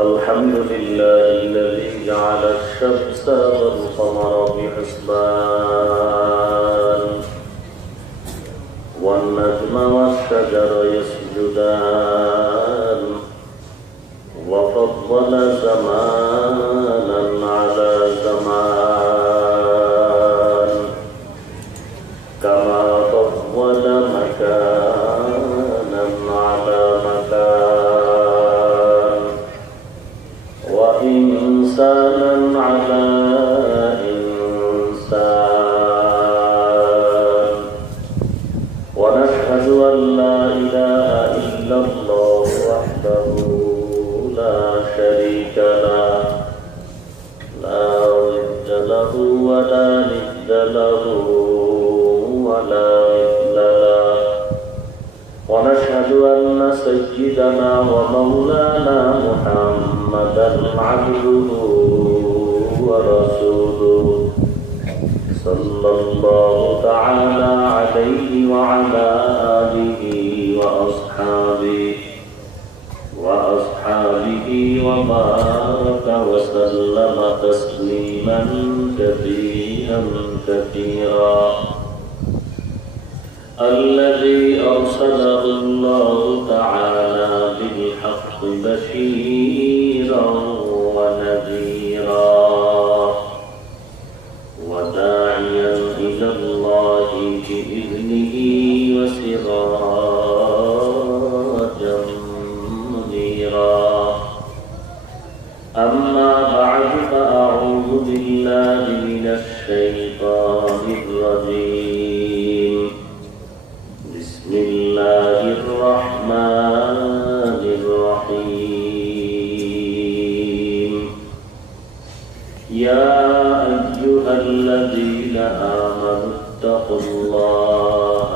الحمد لله الذي جعل الشمس والقمر بحسبان والنجم والشجر يسجدان وفضل زمانا على زمان كما فضل مكانا على مكان وإنسانا على إنسان ونشهد أن لا إله إلا الله وحده لا شريك له لا ضد له ولا ند له ولا مثل له ونشهد أن سيدنا ومولانا محمدا عبده ورسوله صلى الله تعالى عليه وعلى آله وأصحابه وبارك وسلم تسليما كثيرا الذي أرسله الله تعالى بالحق بشيرا ونذيرا وداعيا إلى الله بإذنه وسراجا منيرا أما بعد فأعوذ بالله من الشيطان الرجيم بسم الله الرحمن الرحيم يا أيها الذين آمنوا اتقوا الله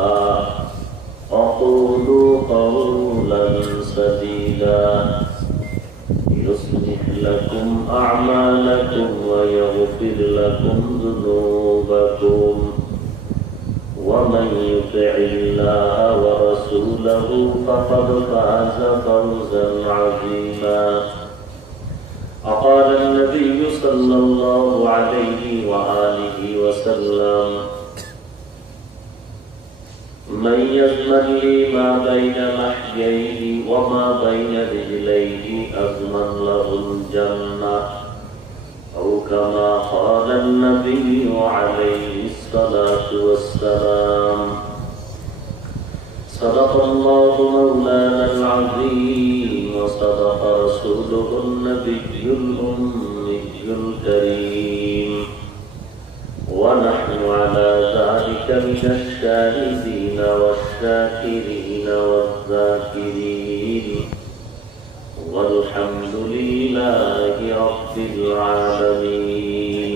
وقولوا قولا سديدا يصلح لكم أعمالكم ويغفر لكم ذنوبكم ومن يطع الله ورسوله فقد فاز فوزا عظيما وقال النبي صلى الله عليه وآله وسلم من يضمن لي ما بين لحييه وما بين رجليه أضمن له الجنة أو كما قال النبي عليه الصلاة والسلام صدق الله مولانا العظيم وصدق رسوله النبي الأمي الكريم ونحن على ذلك من الشاهدين والشاكرين والذاكرين والحمد لله رب العالمين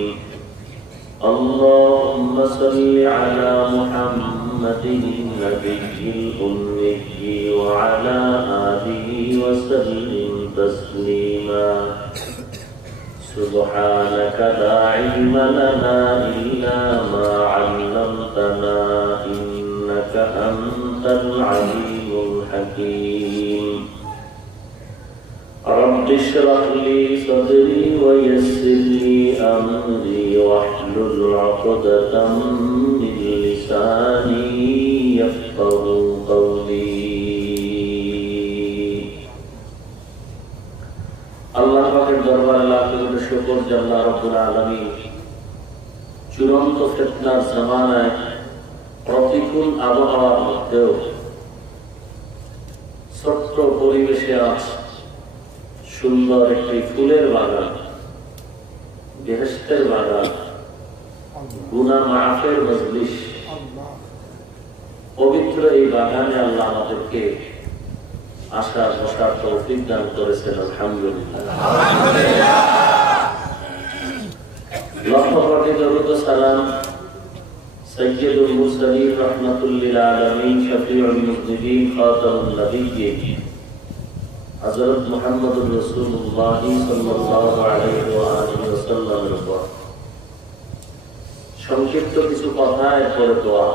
اللهم صل على محمد النبي الأمي وعلى آله وسلم تسليما سبحانك لا علم لنا إلا ما علمتنا إنك أنت العليم الحكيم رب اشرح لي صدري ويسر لي أمري واحلل عقدة من لساني يفقهوا قولي আল্লাহ পাকের দরবারে লাখ কোটি শুকর যে আল্লাহ রাব্বুল আলামিন চূড়ান্ত ফিতনার জামানায় প্রতিকূল আবহাওয়ার মধ্যেও ছোট্ট পরিবেশে আছে সুন্দর একটি ফুলের বাগান, বেহেশতের বাগান, গুনাহ মাফের মজলিস, পবিত্র এই বাগানে আল্লাহ আমাদেরকে আসার বসার তৌফিক দান করেছেন। আলহামদুলিল্লাহ। লক্ষ কোটি দরুদ সালাম সাইয়্যিদুল মুরসালিন রাহমাতুল লিল আলামিন শফিউল মুজনিবিন খাতামুন নবিয়্যিন হযরত মুহাম্মদুর রাসূলুল্লাহ সাল্লাল্লাহু আলাইহি ওয়া আলিহি ওয়াসাল্লামের উপর সংক্ষিপ্ত কিছু কথা এরপরে দোয়া।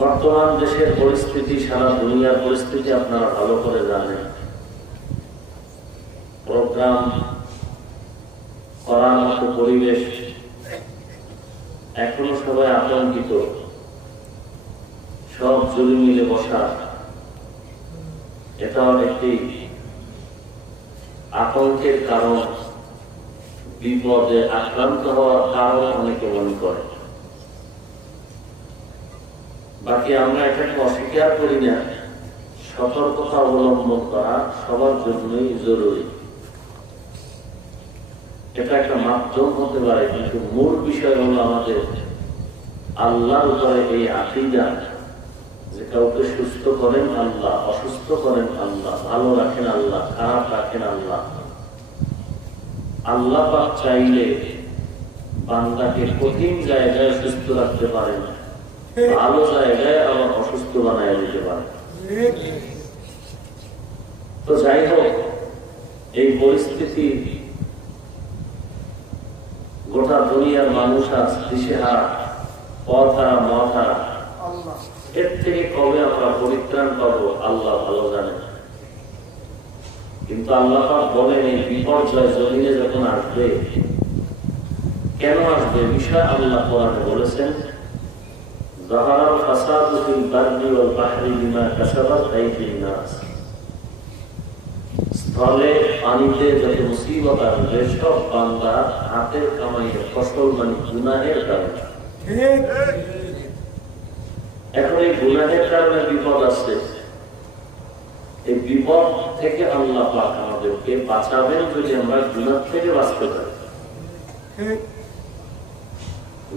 বর্তমান দেশের পরিস্থিতি, সারা দুনিয়ার পরিস্থিতি আপনারা ভালো করে জানেন। প্রোগ্রাম করার মতো পরিবেশ, এখনো সবাই আতঙ্কিত, সব জুড়ে মিলে বসা, এটাও একটি আতঙ্কের কারণ, বিপদে আক্রান্ত হওয়ার কারণ অনেকে মনে করে। বাকি আমরা এটাকে অস্বীকার করি না, সতর্কতা অবলম্বন করা সবার জন্যই জরুরি। এটা একটা মাধ্যম হতে পারে, কিন্তু মূল বিষয় হলো আমাদের আল্লাহর উপরে এই আকীদা যে কাউকে সুস্থ করেন আল্লাহ, অসুস্থ করেন আল্লাহ, ভালো রাখেন আল্লাহ, খারাপ রাখেন আল্লাহ। আল্লাহ পাক চাইলে বান্দাকে কঠিন জায়গায় সুস্থ রাখতে পারেন, ভালো জায়গায় আবার অসুস্থ বানায় দিতে পারেন। তো যাই হোক, এই পরিস্থিতি গোটা দুনিয়ার মানুষ আজ দিশেহারা, পথহারা, মতহারা। এর থেকে কবে আমরা পরিত্রাণ পাবো আল্লাহ ভালো জানেন। কিন্তু আল্লাহ পাক বলেন এই বিপর্যয় জমিনে যখন আসবে, কেন আসবে বিষয় আল্লাহ কোরআনে বলেছেন, যাহারাল ফাসাদু ফিল বাররি ওয়াল বাহরি বিমা কাসাবাত আইদিন নাস। স্থলে পানিতে যত মুসিবত আসবে সব বান্দা হাতের কামাইয়ের ফসল, মানে গুনাহের কারণে। এখন এই গুনাহের কারণে বিপদ আসছে, এই বিপদ থেকে আল্লাহ পাক আমাদেরকে বাঁচাবেন যদি আমরা গুনাহ থেকে বাঁচতে পারি।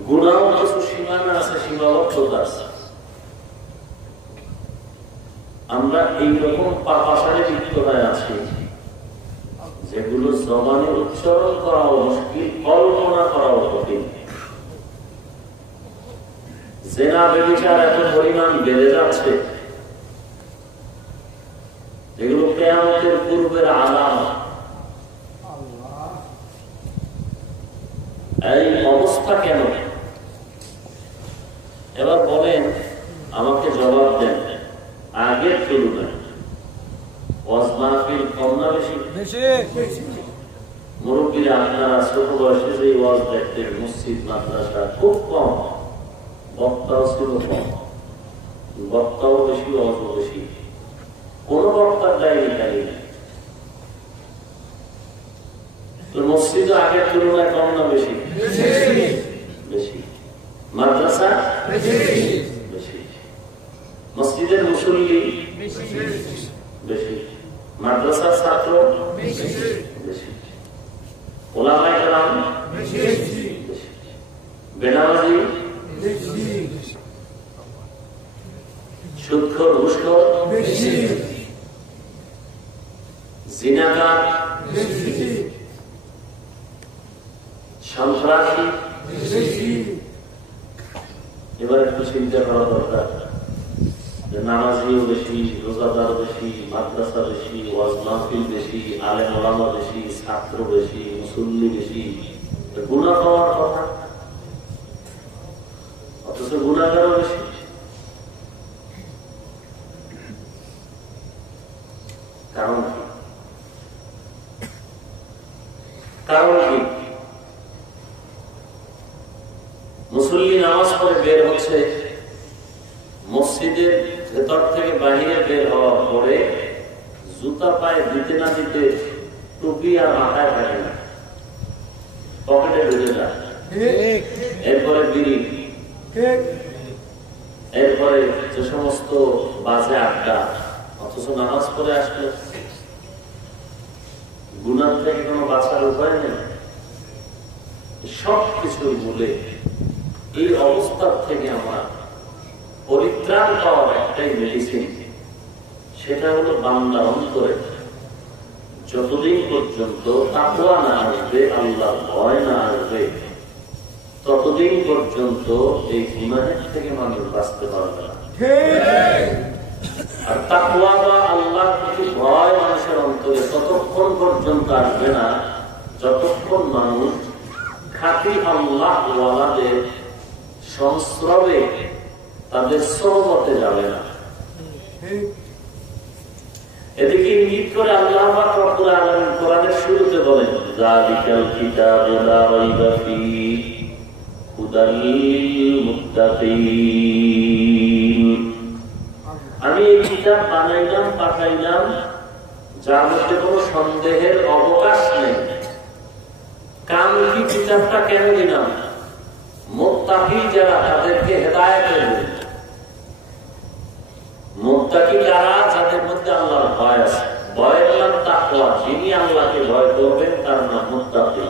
গুনাহ কিছু সীমানা আছে, সীমাবদ্ধতা আছে। আমরা এইরকম পাপাচারে লিপ্ত হয়ে আছি যেগুলো জবানে উচ্চারণ করাও মুশকিল, কল্পনা করাও কঠিন। জিনা ব্যভিচার এত পরিমাণ বেড়ে যাচ্ছে, এগুলো কিয়ামতের পূর্বের আলামত। এই অবস্থা কেন? এবার বলেন, আমাকে জবাব দেন, আগের তুলনায় ওয়াজ মাহফিল কম না বেশি? মুরব্বীরা আপনারা ছোট বয়সে যে ওয়াজ দেখতেন, মসজিদ মাদ্রাসা খুব কম, বক্তাও ছিল কম, বক্তাও বেশি, ওয়াজও বেশি। কোন বক্তার ডায়েরি খালি নেই। মসজিদ আগের তুলনায় কম না বেশি? বেশি। মাদ্রাসা বেশি। মসজিদের মুসল্লি বেশি, মাদ্রাসার ছাত্র বেশি, ওলামায়ে কেরাম বেশি, বেনামাজি বেশি, সুদখোর ঘুষখোর বেশি, জিনাকার বেশি, সন্ত্রাসী বেশি। এবার একটু চিন্তা করা দরকার, নামাজিও বেশি, রোজাদার বেশি, মাদ্রাসা বেশি, ওয়াজ মাহফিল বেশি, আলেম ওলামা বেশি, ছাত্র বেশি, মুসল্লি বেশি, গুনাহ হওয়ার কথা, অথচ গুনাহগারও বেশি। কারণ কি? কারণ কি? মুসল্লি নামাজ পড়ে বের হচ্ছে, মসজিদের ভেতর থেকে বাহিরে বের হওয়ার পরে জুতা পায়ে দিতে না দিতে টুপি আর মাথায় থাকে না, পকেটে ঢুকে যায়। এরপরে বিড়ি, এরপরে যে সমস্ত বাজে আড্ডা, অথচ নামাজ পড়ে আসলে গুনাহ থেকে কোনো বাঁচার উপায় নেই। সব কিছুর মূলে এই অবস্থার থেকে আমরা পরিত্রাণ পাওয়ার একটাই মেডিসিন, সেটা হলো বান্দার অন্তরে যতদিন পর্যন্ত তাকওয়া না আসবে, আল্লাহর ভয় না আসবে, ততদিন পর্যন্ত এই গুনাহের থেকে মানুষ বাঁচতে পারবে না। আর তাকওয়া বা আল্লাহর প্রতি ভয় মানুষের অন্তরে ততক্ষণ পর্যন্ত আসবে না যতক্ষণ মানুষ খাঁটি আল্লাহ ওয়ালাদের সংস্রবে, তাদের সহমতে যাবে না। এদিকে ইঙ্গিত করে আল্লাহ পাক রব্বুল আলামিন কোরআনের শুরুতে বলেন যালিকাল কিতাবু লা রাইবা ফীহি হুদাল লিল মুত্তাকিন। আমি এই কিতাব বানাইলাম, পাঠাইলাম, যার মধ্যে কোনো সন্দেহের অবকাশ নেই। কাম কি কিতাবটা কেন দিলাম? মুত্তাকি যারা, তাদেরকে হেদায়েতের জন্য। মুত্তাকি কারা? যাদের মধ্যে আল্লাহর ভয় আছে। ভয়ের নাম তাকওয়া। যিনি আল্লাহকে ভয় করবেন তার নাম মুত্তাকি।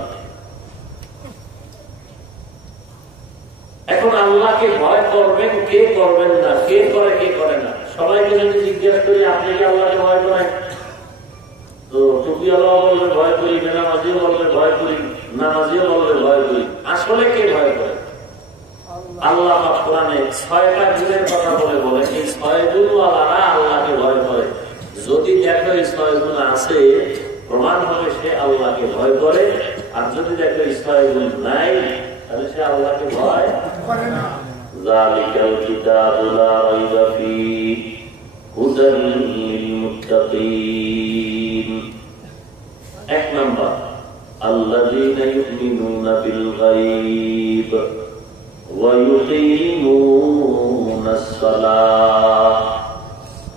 এখন আল্লাহকে ভয় করবেন, কে করবেন না, কে করে কে করে না, সবাইকে যদি জিজ্ঞেস করি আপনি কি আল্লাহকে ভয় করেন, তো টুপি আল্লাহ বলবে ভয় করি, বেনামাজিও বলবে ভয় করি, নামাজিও বলবে ভয় করি। আসলে কে ভয় করে? আল্লাহ পাক কোরআনে 6টা গুণের কথা বলে এই 6 গুণওয়ালারা আল্লাহকে ভয় করে। যদি দেখো এই 6 গুণ আছে, প্রমাণ হবে সে আল্লাহকে ভয় করে। আর যদি দেখো এই 6 গুণ নাই, তাহলে সে আল্লাহকে ভয় করে না। যালিকাল কিতাবু লা রাইবা ফীহি হুদাল লিল মুত্তাকিন। 1 নাম্বার, আল্লাযীনা ইউমিনুনা বিল গায়ব ওয়া ইউকিমুনাস সালাহ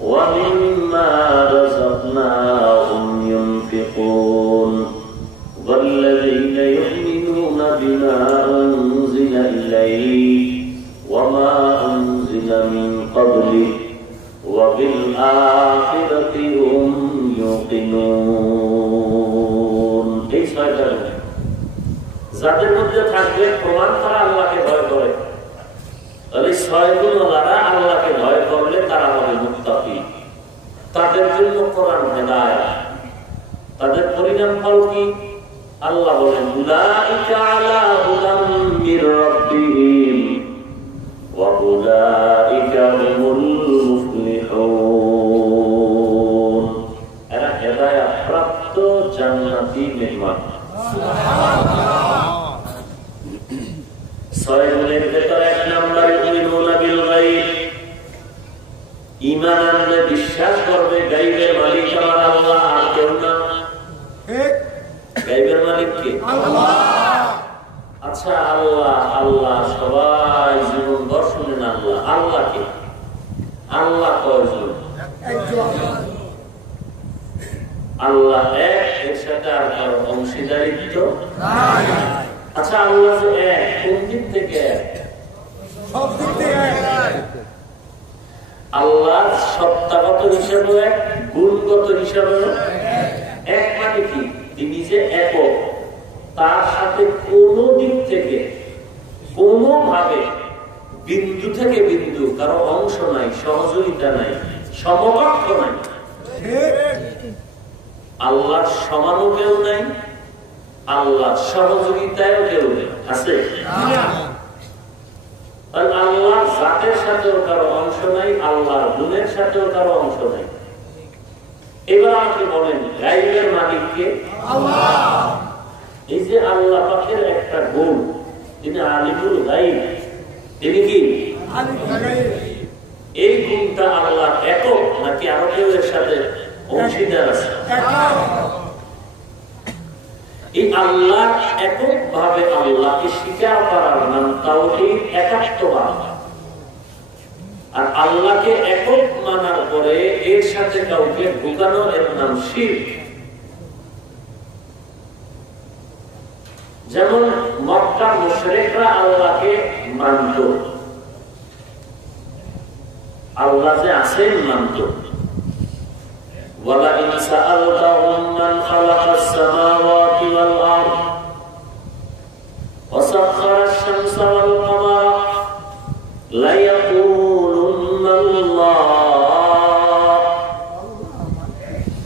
ওয়া মিম্মা রাযাকনাহুম ইউনফিকুন ওয়াল্লাযীনা ইউমিনুনা বিমা উনজিলা ইলাইক ওয়া মা উনজিলা মিন ক্বাবলিক ওয়া বিল আখিরাতি হুম ইউকিনুন। এই 6টা যাদের মধ্যে থাকবে, প্রমাণ তারা আল্লাহকে ভয় করে। তাহলে 6 গুণওয়ালারা আল্লাহকে ভয় করলে তারা হবে মুত্তাকি। তাদের জন্য কোরআন হেদায়েত। তাদের পরিণাম ফল কি? আল্লাহ বলেন উলাইকা আলা হুদাম মির রাব্বিহিম ওয়া উলাইকা হুমুল মুফলিহুন। এরা হেদায়েত প্রাপ্ত জান্নাতি মেহমান। সুবহানাল্লাহ। 6 গুণের ভেতরে 1 নাম্বার ইউমিনুনা বিল গায়ব। ঈমান আনলে বিশ্বাস করবে গায়বের মালিক আমার আল্লাহ, আর কেউ না। ঠিক? গায়বের মালিক কে? আল্লাহ। আচ্ছা, আল্লাহ আল্লাহ সবাই জীবন দর্শনের আল্লাহ। আল্লাহ কে? আল্লাহ কয়জন? একজন। আল্লাহ এক, এর সাথে আর কারো অংশীদারিত্ব নাই। আচ্ছা, আল্লাহ যে এক, কোন দিক থেকে এক? সব দিক থেকে এক। আল্লাহ সত্তাগত হিসাবে এক, গুণগত হিসাবে এক। মানে কি? তিনি যে একক, তার সাথে কোন দিক থেকে কোনো ভাবে বিন্দু থেকে বিন্দু কারো অংশ নাই, সহযোগিতা নাই, সমকক্ষ নাই। আল্লাহর সমানও কেউ নাই, আল্লাহর সহযোগিতায়ও কেউ নেই। আছে? আল্লাহর জাতের সাথেও কারো অংশ নাই, আল্লাহর গুণের সাথেও কারো অংশ নাই। এবার আপনি বলেন গায়বের মালিক কে? আল্লাহ। এই যে আল্লাহ পাকের একটা গুণ, তিনি আলিমুল গায়ব। তিনি কি? এই গুণটা আল্লাহ একক নাকি আরো কেউ এর সাথে অংশীদার আছে? এই আল্লাহ একক ভাবে আল্লাহকে স্বীকার করার নাম তাওহীদ, একাত্মবাদ। আর আল্লাহকে একক মানার পরে এর সাথে কাউকে ঢুকানো, এর নাম শিরক। যেমন মক্কার মুশরিকরা আল্লাহকে মানত, আল্লাহ যে আছেন মানত। وَلَئِنْ سَأَلْتَهُمْ مَنْ خَلَقَ السَّمَاوَاتِ وَالْأَرْضَ وَسَخَّرَ الشَّمْسَ وَالْقَمَرَ لَيَقُولُنَّ اللَّهُ।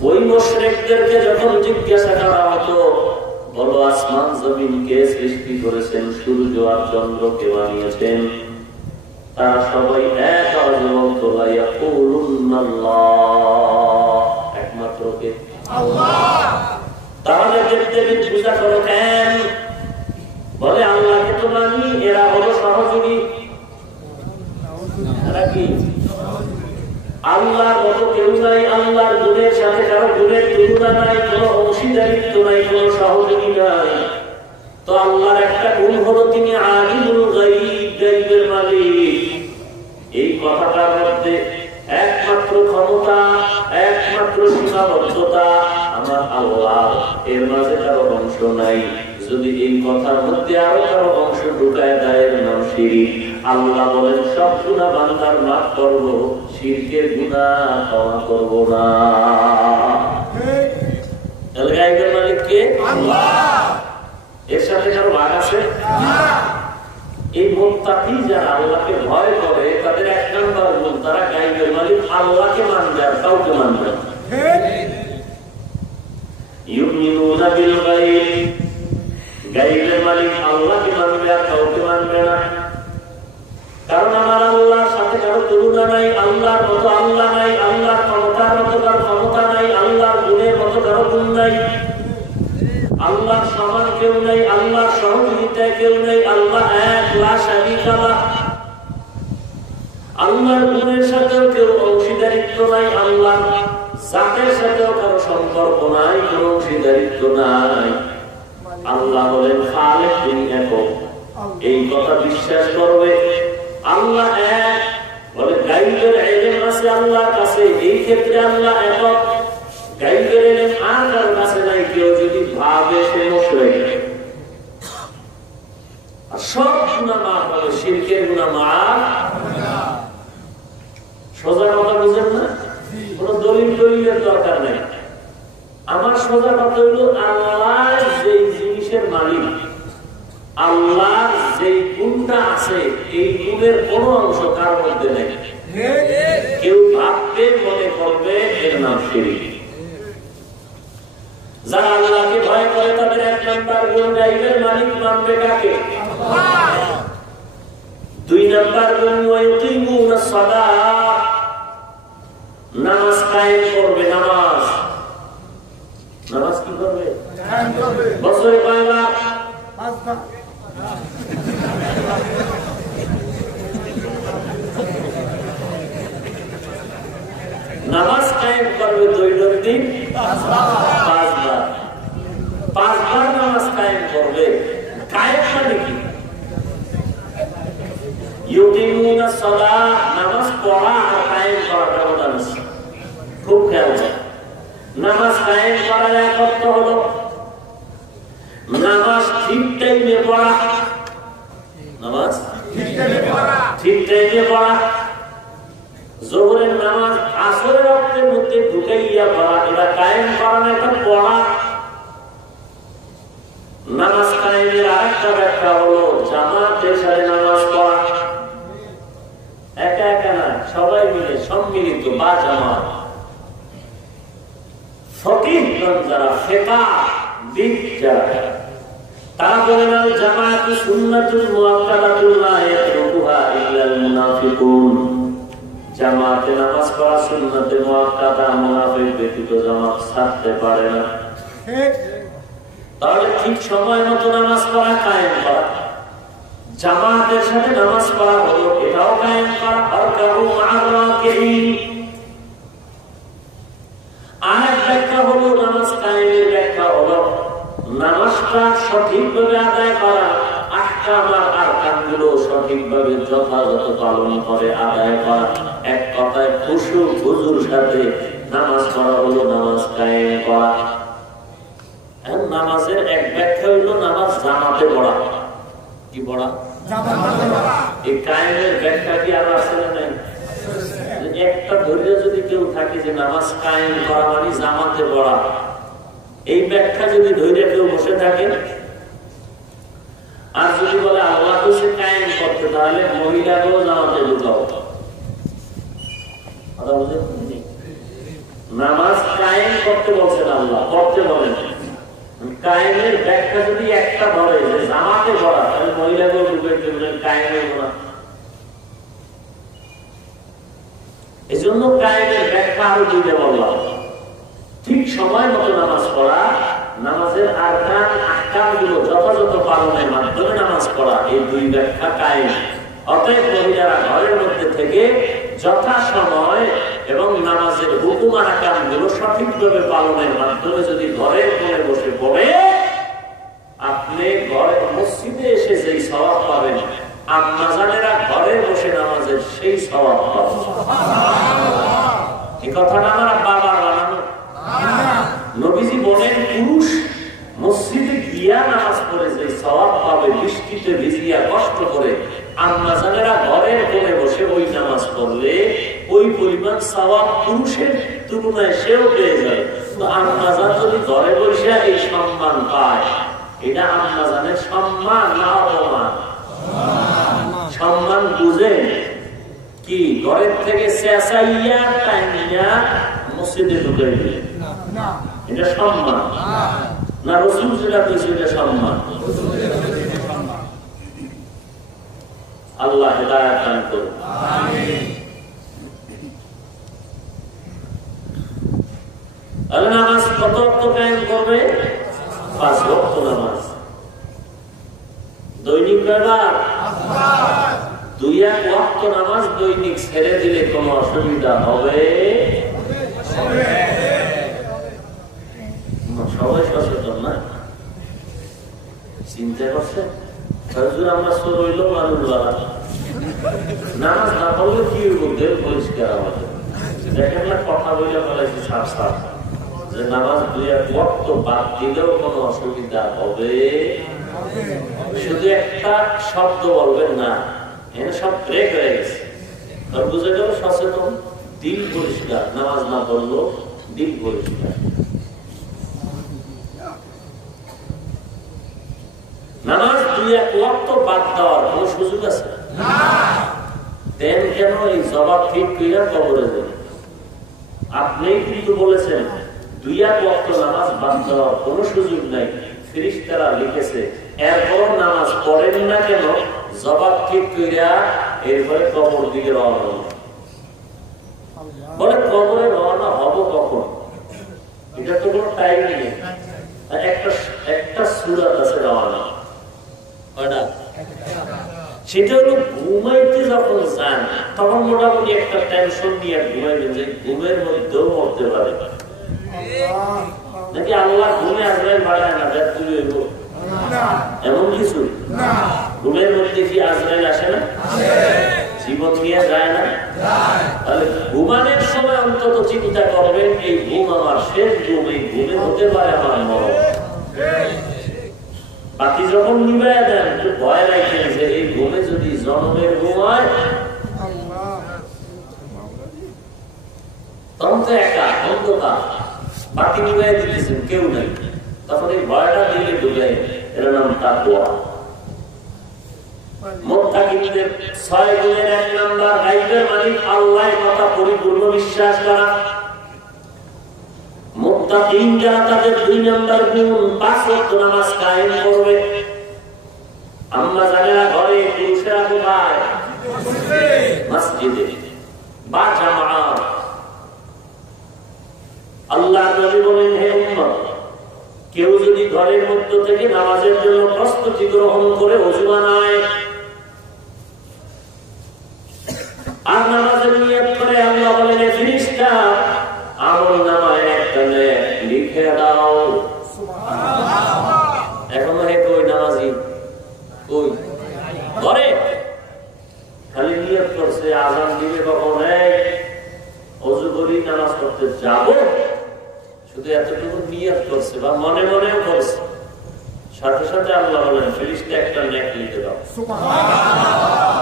ওই মুশরিকদেরকে যখন জিজ্ঞাসা করা হতো, বলো আসমান জমিন কে সৃষ্টি করেছেন, সূর্য আর চন্দ্র কে বানিয়েছেন, তারা সবাই এক আওয়াজে বলতো লায়াকুলুন্নাল্লাহ, একমাত্র কে? আল্লাহ। তাহলে দেবদেবীর পূজা করো কেন? বলে আল্লাহকে তো মানি, এরা হলো সহযোগী। এরা কি? আল্লাহর মতো কেউ নাই, আল্লাহর গুণের সাথে কারো গুণের তুলনা নাই, কোনো অংশীদারিত্ব নাই, কোনো সহযোগী নাই। তো আল্লাহর একটা গুণ হলো তিনি আলিমুল গায়ব, গায়বের মালিক। এই কথাটার মধ্যে একমাত্র ক্ষমতা, একমাত্র সীমাবদ্ধতা আমার আল্লাহ, এর মাঝে কারো অংশ নাই। যদি এই কথার মধ্যে আরো কারো অংশ ঢুকায় দেয় নাম শিরক। আল্লাহ বলেন সব গুনাহ বান্দার মাফ করব, শিরকের গুনাহ ক্ষমা করব না। গায়বের মালিক কে? আল্লাহ। এর সাথে কারো ভাগ আছে? এই মুত্তাকি যারা আল্লাহকে ভয় করে তাদের এক নাম্বার গুণ, তারা গায়বের মালিক আল্লাহকে মানবে আর কাউকে মানবে না। ইউমিনুনা বিল গায়ব, গায়বের মালিক আল্লাহকে মানবে আর কাউকে মানবে না। কারণ আমার আল্লাহর সাথে কারো তুলনা নাই, আল্লাহর মতো আল্লাহ নাই, আল্লাহর ক্ষমতার মতো কারো ক্ষমতা নাই, আল্লাহর গুণের মতো কারো গুণ নাই, আল্লাহর সমান কেউ নেই, আল্লাহর সহযোগিতায় কেউ নেই। আল্লাহ এক, লা শারীকা লাহ। আল্লাহর গুণের সাথেও কেউ অংশীদারিত্ব নাই, আল্লাহর জাতের সাথেও কারো সম্পর্ক নাই, কোনো অংশীদারিত্ব নাই। আল্লাহ বলেন খালেক, তিনি একক। এই কথা বিশ্বাস করবে আল্লাহ এক। বলে গায়বের ইলম আছে আল্লাহর কাছে, এই ক্ষেত্রে আল্লাহ একক। গায়বের ইলম আর কারো কাছে নাই। কেউ যদি ভাবে সে মুশরিক। আর সব গুনাহ মাফ হবে, শিরকের গুনাহ মাফ হবে না। সোজা কথা বুঝেন না? কোনো দলিলের দরকার নেই। আমার সোজা কথা হইল আল্লাহ যেই জিনিসের মালিক, আল্লাহ যেই গুণটা আছে, এই গুণের কোন অংশ কার মধ্যে নেই। কেউ ভাববে মনে করবে এর নাম শিরক। যারা আল্লাহকে ভয় করে তাদের এক নাম্বার গুণ গায়বের মালিক মানবে কাকে? দুই নাম্বার গুণ ওয়ায়ুকিমুনাস সালাহ, নামাজ কায়েম করবে। নামাজ কি করবে? বছরে কয়বার? নামাজ কায়েম করবে দৈনন্দিন 5 বার। 5 বার নামাজ কায়েম করবে। কায়েম মানে কি? ইউকিমুনাস সালাহ, নামাজ পড়া আর কায়েম করাটা বলা আছে। খুব খেয়াল করো। নামাজ কায়েম করার এক অর্থ হলো নামাজ ঠিক টাইমে পড়া। নামাজ ঠিক টাইমে পড়া। যোহরের নামাজ আসরের ওয়াক্তের মধ্যে ঢুকাইয়া পড়া, এটা কায়েম করা না, এটা পড়া। নামাজ কায়েমের আরেকটা ব্যাখ্যা হলো জামাতের সাথে নামাজ পড়া। একা একা না, সবাই মিলে সম্মিলিত বা জামাত। ফকিহগণ যারা, ফিকহবিদ যারা, তারা বলেন আল জামাআতু সুন্নাতুল মুআক্কাদাতুল লা ইয়াতরুকুহা ইল্লাল মুনাফিকুন। জামাতে নামাজ পড়া সুন্নাতে মুআক্কাদা, মুনাফিক ব্যতীত জামাত ছাড়তে পারে না। তাহলে ঠিক সময় মতো নামাজ পড়া, কায়েম করা। জামাতের সাথে নামাজ পড়া হলো এটাও কায়েম করা। আরকাউ মা'আর রাকিঈন। আরেক ব্যাখ্যা হলো নামাজ কায়েমের ব্যাখ্যা হলো নামাজটা সঠিকভাবে আদায় করা, আহকাম আর আরকানগুলো সঠিকভাবে যথাযথ পালন করে আদায় করা। এক কথায় খুশু হুজুর সাথে নামাজ পড়া হলো নামাজ কায়েম করা। এখন নামাজের এক ব্যাখ্যা হলো নামাজ জামাতে পড়া। কি পড়া? জামাতে পড়া। এই কায়েমের ব্যাখ্যা কি আর আছে না নাই? একটা ধৈর্য যদি কেউ থাকে যে নামাজ কায়েম করা মানে জামাতে পড়া, এই ব্যাখ্যা যদি ধৈর্য কেউ বসে থাকে, আর যদি বলে আল্লাহ তো সে কায়েম করতে, তাহলে মহিলাকেও জামাতে ঢুকাও। নামাজ কায়েম করতে বলছেন আল্লাহ, করতে বলেন। কায়েমের ব্যাখ্যা যদি একটা ধরে যে জামাতে পড়া, তাহলে মহিলাকেও ঢুকে কায়েম হইব না। এই জন্য কায়েমের ব্যাখ্যা আরো দুইটা বললাম। ঠিক সময় মতো নামাজ পড়া, নামাজের আরকান আহকামগুলো যথাযথ পালনের মাধ্যমে নামাজ পড়া, এই দুই ব্যাখ্যা কায়েম। অতএব মহিলারা ঘরের মধ্যে থেকে যথাসময় এবং নামাজের হুকুম আহকাম গুলো সঠিকভাবে পালনের মাধ্যমে যদি ঘরের কোণে বসে পড়ে, আপনি ঘরে মসজিদে এসে যেই সওয়াব পাবেন, আম্মা জানেরা ঘরে বসে নামাজের সেই সওয়াব পাবেন। এই কথাটা আমার বাবার বানানো। নবীজি বলেন, পুরুষ মসজিদে গিয়া নামাজ পড়ে যে সওয়াব পাবে, বৃষ্টিতে ভিজিয়া কষ্ট করে, আম্মা জানেরা ঘরের কোণে বসে ওই নামাজ পড়লে ওই পরিমাণ সওয়াব পুরুষের তুলনায় সেও পেয়ে যায়। তো আম্মা জান যদি ঘরে বসে এই সম্মান পায়, এটা আম্মা জানের সম্মান না অপমান? সম্মান বুঝে কি ঘরের থেকে চেঁচাইয়া টাইমিয়া মসজিদে ঢুকে দিলে এটা সম্মান না? রসুল যেটা কইছে এটা সম্মান। আল্লাহ হেদায়েত দান করুন। আল্লাহ নামাজ কত ওয়াক্ত কায়েম করবে? 5 ওয়াক্ত নামাজ। দৈনিক ব্যবহার 2-1 ওয়াক্ত নামাজ দৈনিক ছেড়ে দিলে কোনো অসুবিধা হবে? সবাই সচেতন না? চিন্তা করছে আমরা সর হইল মানুষ বাড়া নামাজ না পড়লে কি দেহ পরিষ্কার আমাদের। দেখেন না কথা বলে বলেছি সাপ সাপ যে নামাজ 2-1 ওয়াক্ত বাদ দিলেও কোনো অসুবিধা হবে? শুধু একটা শব্দ বলবেন না, এখানে সব ব্রেক হয়ে গেছে। বুঝে গেল সচেতন, দিল পরিষ্কার, নামাজ না পড়লো দিল পরিষ্কার। নামাজ 2-1 ওয়াক্ত বাদ দেওয়ার কোন সুযোগ আছে? দেন কেন এই জবাব ঠিক কইরা কবরে দেন? আপনি কিন্তু বলেছেন 2-1 ওয়াক্ত নামাজ বাদ দেওয়ার কোন সুযোগ নাই, ফেরেশতারা লিখেছে। এরপর নামাজ পড়েন না কেন? জবাব ঠিক কইরা এরপরে কবর দিকে রওনা হন। বলে কবরে রওনা হব কখন? এটা তো কোনো টাইম নেই। একটা সূরাত আছে রওনা, সেটা হলো ঘুমাইতে যখন যান তখন মোটামুটি একটা টেনশন নিয়ে ঘুমাইবেন যে ঘুমের মধ্যেও মরতে পারে নাকি আল্লাহ ঘুমে আজরাইল বাড়ায় না, এমন কিছু? ঘুমের মধ্যে কি আজরাইল আসে না? জীবন নিয়ে যায় না? তাহলে ঘুমানোর সময় অন্তত চিন্তা করবেন এই ঘুম আমার শেষ ঘুম, এই ঘুমে হতে পারে আমার মরণ। বাকি যখন নিবাইয়া দেন একটু ভয় রাখেন যে এই ঘুমে যদি জন্মের ঘুম হয় তখন তো একা অন্ধকার, বাকি নিবাইয়া দিতেছেন কেউ নাই, তখন এই ভয়টা দিলে ঢুকে, এর নাম তাকওয়া। মুত্তাকিনদের 6 গুণের 1 নাম্বার গায়বের মালিক আল্লাহর কথা পরিপূর্ণ বিশ্বাস করা। মুত্তাকিন যারা তাদের 2 নাম্বার গুণ 5 ওয়াক্ত নামাজ কায়েম করবে। আম্মা জানেরা ঘরে, পুরুষেরা কোথায়? মসজিদে বা জামাত। আল্লাহ নবী বলেন, হে উম্মত, কেউ যদি ঘরের মধ্য থেকে নামাজের জন্য প্রস্তুতি গ্রহণ করে ওযু বানায় আর নামাজের নিয়ত করে, আল্লাহ বলেন, ফেরেশতা আমলনামায় একটা নেক লিখে দাও। সুবহানাল্লাহ। এখন হে কই নামাজি? কই? ঘরে খালি নিয়ত করছে, আযান দিবে কখন, ওযু করি নামাজ পড়তে যাব, শুধু এতটুকু নিয়ত করছে বা মনে মনেও করছে, সাথে সাথে আল্লাহ বলেন ফেরেশতা একটা নেক লিখে দাও। সুবহানাল্লাহ।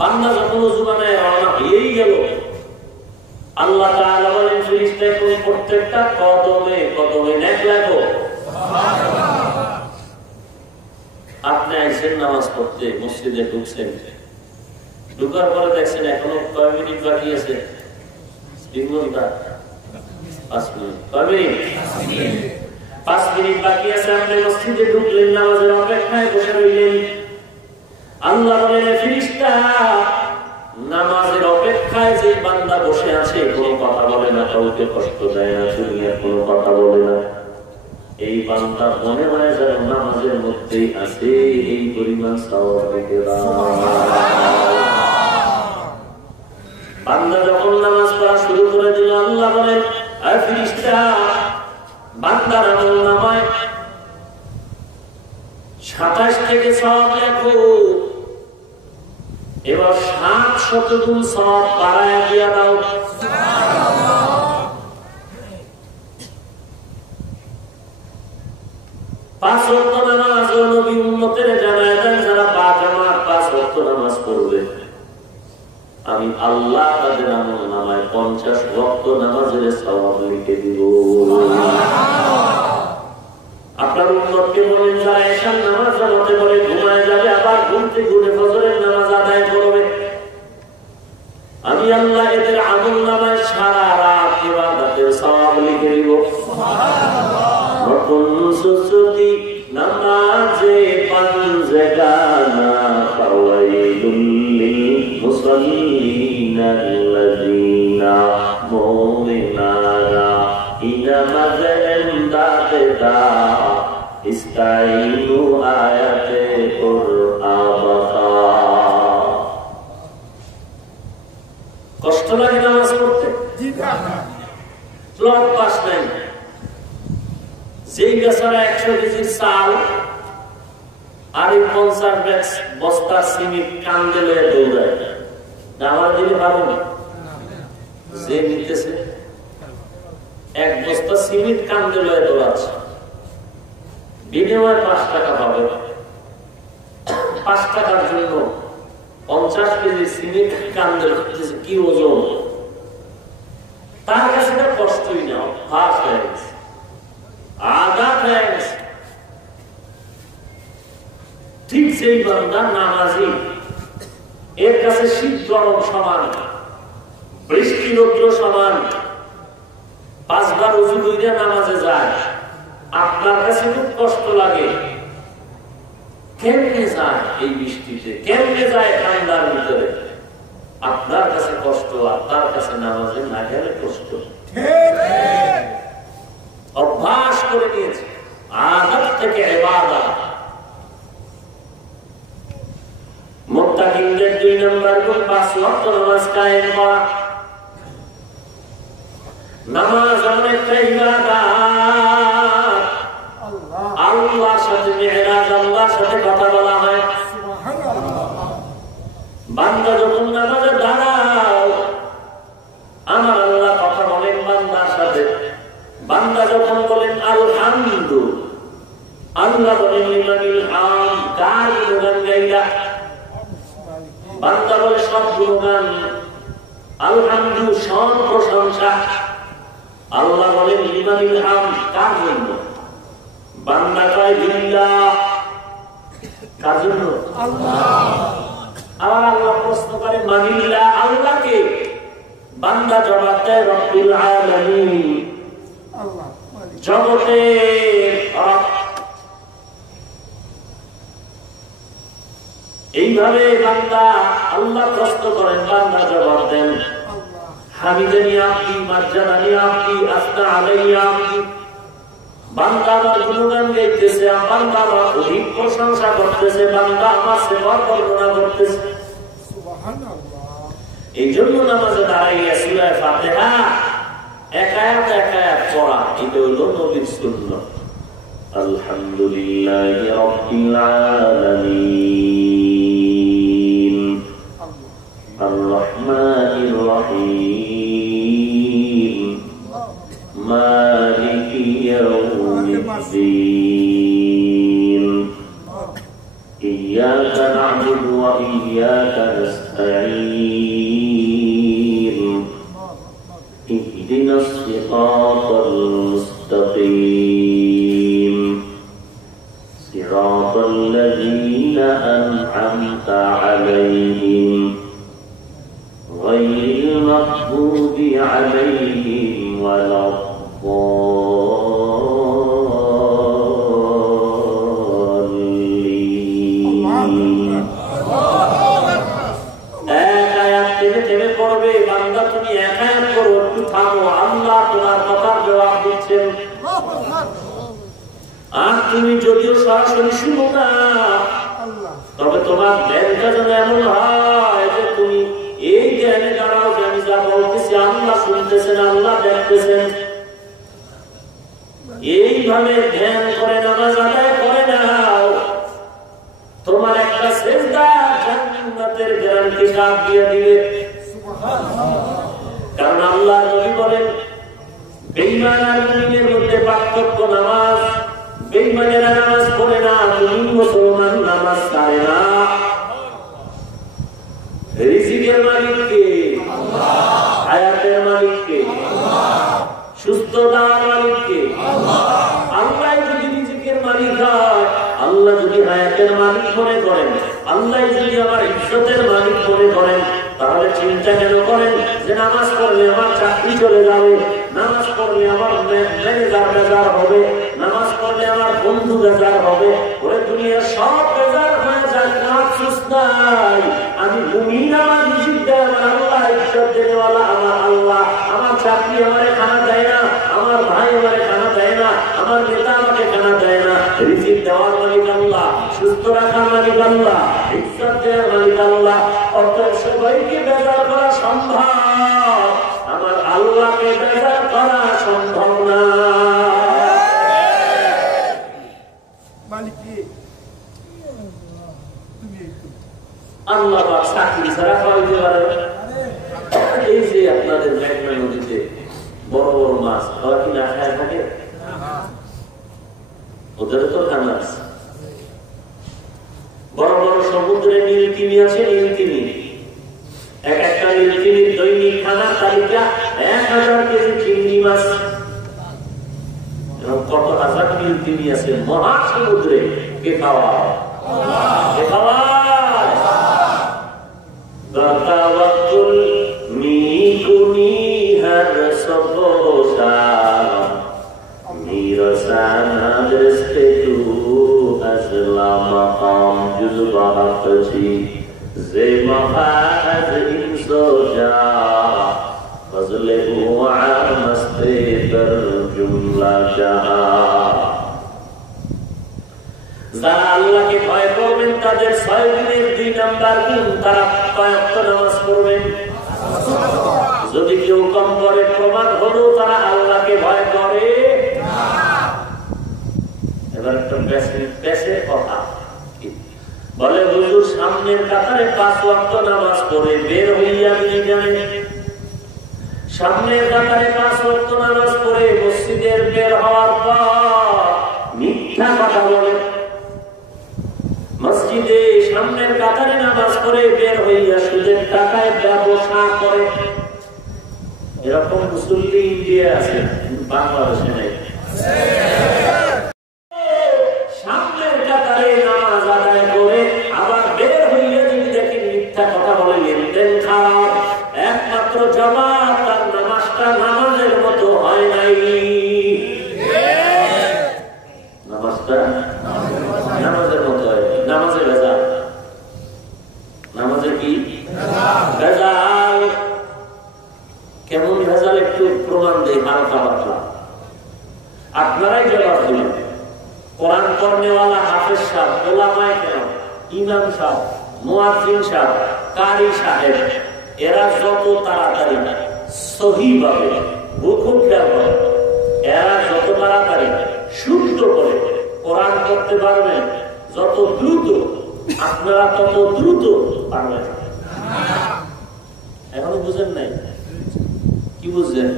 বান্দা যখন ওযু বানায় রওনা হয়েই গেল, আল্লাহ তাআলা বলেন ফেরেশতা কোন প্রত্যেকটা কদমে কদমে নেক লেখো। সুবহানাল্লাহ। আপনি আইছেন নামাজ পড়তে, মসজিদে ঢুকছেন, ঢুকার পরে দেখছেন এখনো কয় মিনিট বাকি আছে? 3 ঘন্টা 5 মিনিট। কয় মিনিট? 5 মিনিট বাকি আছে। আপনি মসজিদে ঢুকলেন, নামাজের অপেক্ষায় বসে রইলেন। আল্লাহ বলেন ফেরেশতা নামাজের অপেক্ষায় যে বান্দা বসে আছে, কোনো কথা বলে না, কাউকে কষ্ট দেয় না, দুনিয়ার কোনো কথা বলে না, এই বান্দা মনে মনে যেন নামাজের মধ্যেই আছে, এই পরিমাণ সওয়াব পেতে দাও। বান্দা যখন নামাজ পড়া শুরু করে দিল, আল্লাহ বলেন, আয় ফেরেশতা, বান্দার আমলনামায় 27 থেকে সওয়াব লেখো। এবার 700 গুণ সওয়াব বাড়ায়া দিয়া দাও। সুবহানাল্লাহ। 5 ওয়াক্ত নামাজ নবী উম্মতের জানায় দেন, যারা 5 জামাত 5 ওয়াক্ত নামাজ পড়বে, আমি আল্লাহ তাদের আমলনামায় 50 ওয়াক্ত নামাজের সওয়াব লিখে দিব। আপনার উম্মতকে বলেন, যারা এশার নামাজ জামাতে পড়ে ঘুমায় যাবে, আবার ঘুম থেকে উঠে ফজরের নামাজ আদায় করবে, আমি আল্লাহ এদের আমলনামায় সারা রাত ইবাদতের সওয়াব লিখে দিব। সুবহানাল্লাহ। নতুন সুসুতি নামাজে পাঞ্জেগানা ফাওয়াইলুল লিল মুসাল্লিনা আল্লাযিনা মুমিনারা ইনামাজে এমদাদা ইস্তাইনু আয়াতে কুরআবাকা। কষ্ট লাগে নামাজ পড়তে? জি না, লব পাস নাই। যেই বেচারা 100 কেজির চাল আর 50 বস্তা সিমেন্ট কান্দে লয়ে দৌড়ায়, আমার দিলে পারবো না। যে নিতেছে 1 বস্তা সিমেন্ট কান্দে লয়ে দৌড়াচ্ছে, বিনিময়ে 5 টাকা পাবে। 5 টাকার জন্য 50 কেজি সিমেন্ট কান্দে লইতেছে, কি ওজন! তার কাছে কষ্টই না, ফাঁস হয়ে গেছে, আঘাত হয়ে গেছে। ঠিক সেই বান্দা নামাজি, এর কাছে শীত গরম সমান, বৃষ্টি রৌদ্র সমান। 5 বার ওযু কইরা নামাজে যায়, আপনার কাছে খুব কষ্ট লাগে। কেমনে যায় এই বৃষ্টিতে, কেমনে যায় ঠান্ডার ভিতরে? আপনার কাছে কষ্ট, আপনার কাছে নামাজে না গেলে কষ্ট। অভ্যাস করে নিয়েছে, আদত থেকে ইবাদত। মুত্তাকিনদের 2 নম্বর গুণ 5 ওয়াক্ত নামাজ কায়েম করা। নামাজ অনেকটা ইবাদত। আল্লাহর সাথে মিরাজ, আল্লাহর সাথে কথা বলা হয়। সুবহানাল্লাহ। বান্দা যখন নামাজে দাঁড়াও, আমার আল্লাহ কথা বলেন বান্দার সাথে। বান্দা যখন বলেন আলহামদু, আল্লাহ বলেন লিমানিল হামদ, কার গুণগান গাইলা? বান্দা বলে সব গুণগান, আলহামদু সব প্রশংসা। আল্লাহ বলেন লিমানিল হামদ, কার জন্য? বান্দা কয় লিল্লাহ, কার জন্য? আল্লাহ। আবার আল্লাহ প্রশ্ন করে মানিল্লাহ, আল্লাহকে? বান্দা জবাব দেয় রব্বুল আলামিন, জগতের রব। এইভাবে বান্দা আল্লাহ প্রশ্ন করেন, বান্দা জবাব দেন হামিদানি আব্দি, মাজ্জানানি আব্দি, আসনা আলাইয়া আব্দি। বান্দা আমার গুণগান গাইতেছে, বান্দা আমার অধিক প্রশংসা করতেছে, বান্দা আমার সেবা বর্ণনা করতেছে। সুবহানাল্লাহ। এই জন্য নামাজে দাঁড়াইয়া সূরা ফাতিহা এক আয়াত পড়া, এটা হলো নবীর সুন্নাত। আলহামদুলিল্লাহি রাব্বিল আলামিন, আর রহমানির রহিম, মালিকি ইয়াউমিদ্দিন, ইয়্যাকা না'বুদু ওয়া ইয়্যাকা নাস্তাঈন, ইহদিনাস সিরাতাল মুস্তাকিম, সিরাতাল লাযীনা আন'আমতা আলাইহিম غير المغضوب عليهم ولا الضالين। এক আয়াত থেকে পড়বে, বান্দা তুমি এক আয়াত করো, একটু থামো, আল্লাহ তোমার কথার জবাব দিচ্ছেন। আর তুমি যদিও সরাসরি শুনো না, তবে তোমার জ্ঞানটা যেন এমন হয় যে তুমি এই জ্ঞানে দাঁড়াও যে আমি যা বলতেছি আল্লাহ শুনতেছেন, আল্লাহ দেখতেছেন। এইভাবে ধ্যান করে নামাজ আদায় করে নাও, তোমার একটা সিজদা জান্নাতের গ্যারান্টি কাপ দিয়ে দিবে। কারণ আল্লাহ নবী বলেন, বেঈমান আর মুমিনের মধ্যে পার্থক্য নামাজ। বেঈমানেরা নামাজ পড়ে না, মুমিন মুসলমান নামাজ ছাড়ে না। রিজিকের মালিক কে? আল্লাহ। হায়াতের মালিক কে? আল্লাহ। সুস্থ দেওয়ার মালিক কে? আল্লাহ। আল্লাহ যদি রিজিকের মালিক হয়, আল্লাহ যদি হায়াতের মালিক মনে করেন, আল্লাহ যদি আমার ইজ্জতের মালিক মনে করেন, তাহলে চিন্তা কেন করেন যে নামাজ পড়লে আমার চাকরি চলে যাবে, নামাজ পড়লে আমার ম্যানেজার বেজার হবে, নামাজ পড়লে আমার বন্ধু বেজার হবে, ওরে দুনিয়ার সব বেজার হয়ে যায়, আফসোস নাই। আমি মুমিন, আমার রিজিক দেয় আমার আল্লাহ, ইজ্জত দেওয়ালা আমার আল্লাহ। আমার চাকরি আমারে খানা দেয় না, আমার ভাই আমারে খানা দেয় না, আমার নেতা আমাকে খানা দেয় না। রিজিক দেওয়ার মালিক আল্লাহ, সুস্থ রাখার মালিক আল্লাহ, ইজ্জত দেওয়ার মালিক আল্লাহ। অর্থাৎ সবাইকে বেজার করা সম্ভব, আমার আল্লাহকে বেজার করা সম্ভব না। আল্লাহ চাকরি ছাড়া খাওয়াইতে পারে। এই যে আপনাদের মেঘনা নদীতে বড় বড় মাছ, ওরা কি না খায় থাকে? ওদের তো খানা আছে। বড় বড় সমুদ্রে নীলতিমি আছে, নীলতিমি এক একটা নীলতিমির দৈনিক খানার তালিকা 1000 কেজি চিংড়ি মাছ। কত হাজার নীলতিমি আছে মহাসমুদ্রে। কে খাওয়ায়? কে খাওয়ায়? Bertawakkul mikuni harus soposa mirasana dresketu aslama kam juzbahatji zemahaz insoja fazlehu amaste berjumlah jahat. যারা আল্লাহকে ভয় করবেন তাদের 6 দিনের 2 নাম্বার গুণ, তারা কয়েকটা নামাজ পড়বেন। যদি কেউ কম করে প্রমাণ হলো তারা আল্লাহকে ভয় করে না। এবার একটা বেশের কথা বলে, হুজুর সামনের কাতারে 5 ওয়াক্ত নামাজ পড়ে বের হইয়া নিয়ে যাবেন। সামনের কাতারে 5 ওয়াক্ত নামাজ পড়ে মসজিদের বের হওয়ার পর মিথ্যা কথা বলে। মসজিদে সামনের কাতারে নামাজ পড়ে বের হইয়া সুদের টাকায় ব্যবসা করে। এরকম মুসল্লি ইন্ডিয়া আছে, বাংলাদেশে নেই। সামনের কাতারে নামাজ আদায় করে আবার বের হইয়া যদি দেখেন মিথ্যা কথা বলে, লেনদেন খারাপ, একমাত্র জামাত তার নামাজটা নামাজের মতো হয় নাই। নামাজটা নামাজের মতো হয়, নামাজে ভেজাল। নামাজে কি ভেজাল? কেমন ভেজাল একটু প্রমাণ দেয় হালকা পাতলা। আপনারাই জবাব দিলেন। কোরআন পড়নেওয়ালা হাফেজ সাহেব, ওলামায়ে কেরাম, ইমাম সাহেব, মুয়াজ্জিন সাহেব, কারি সাহেব, এরা যত তাড়াতাড়ি সহিভাবে বুঝুন খেয়াল করে, এরা যত তাড়াতাড়ি শুদ্ধ করে কোরআন করতে পারবেন, যত দ্রুত আপনারা তত দ্রুত পারবেন। এখনো বুঝেন নাই? কি বুঝছেন?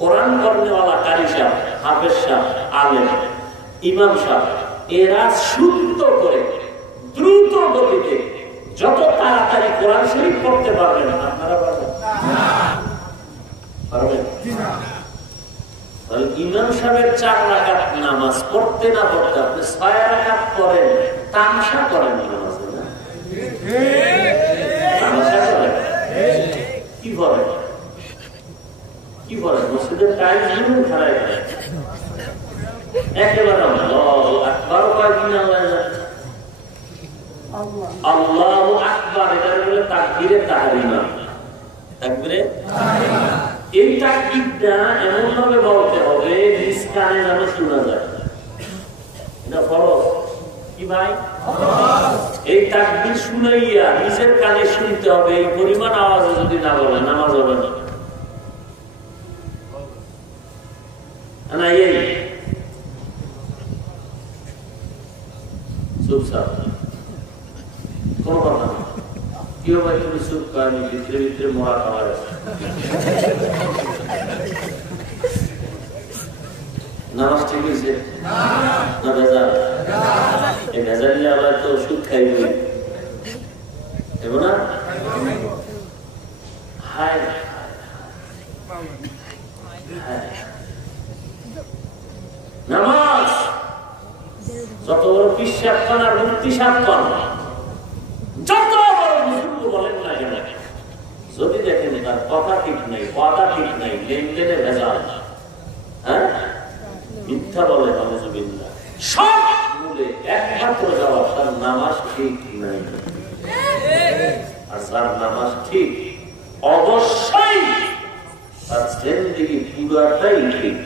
কোরআন পড়নেওয়ালা কারি সাহেব, হাফেজ সাহেব, আলেম, ইমাম সাহেব, এরা শুদ্ধ করে দ্রুত গতিতে যত তাড়াতাড়ি কোরআন শরীফ পড়তে পারবেন, আপনারা পারবেন? পারবেন? ইমাম সাহেবের 4 রাকাত নামাজ পড়তে না পড়তে আপনি 6 রাকাত পড়েন, তামাশা করেন নামাজে না? তামাশা করেন? কি করেন? কি করেন? মসজিদের টাইলস গুলো খারাপ করে একেবারে আল্লাহু আকবার কয়েকদিন আল্লাহু আকবার, এটা বলে তাকবীরে তাহরিমা। তাকবীরে তাহরিমা, এই তাকবীরটা এমন ভাবে বলতে হবে নিজ কানে যেন শোনা যায়। এটা ফরজ। কি ভাই? এই তাকবীর শুনাইয়া নিজের কানে শুনতে হবে, এই পরিমাণ আওয়াজে যদি না বলে নামাজ হবে না। এই চুপ সাপ কোন কথা না। কি হবে তুমি চুপ করেনি, ভিতরে ভিতরে মরা খাবার আছে। নামাজ ঠিক হয়েছে না ভেজাল? এই ভেজাল নিয়ে আবার তো ওষুধ খাইব না। হায় নামাজ যত বড় পিসাব খান আর মুক্তি সাপ খান, যত বড় বুজুর্গ বলেন না কেন, যদি দেখেন তার কথা ঠিক নাই, ওয়াদা ঠিক নাই, লেনদেনে ভেজাল, হ্যাঁ মিথ্যা বলে, নাউযুবিল্লাহ, সব মূলে একমাত্র জবাব তার নামাজ ঠিক নাই। আর যার নামাজ ঠিক অবশ্যই তার জিন্দেগি পুরাটাই ঠিক।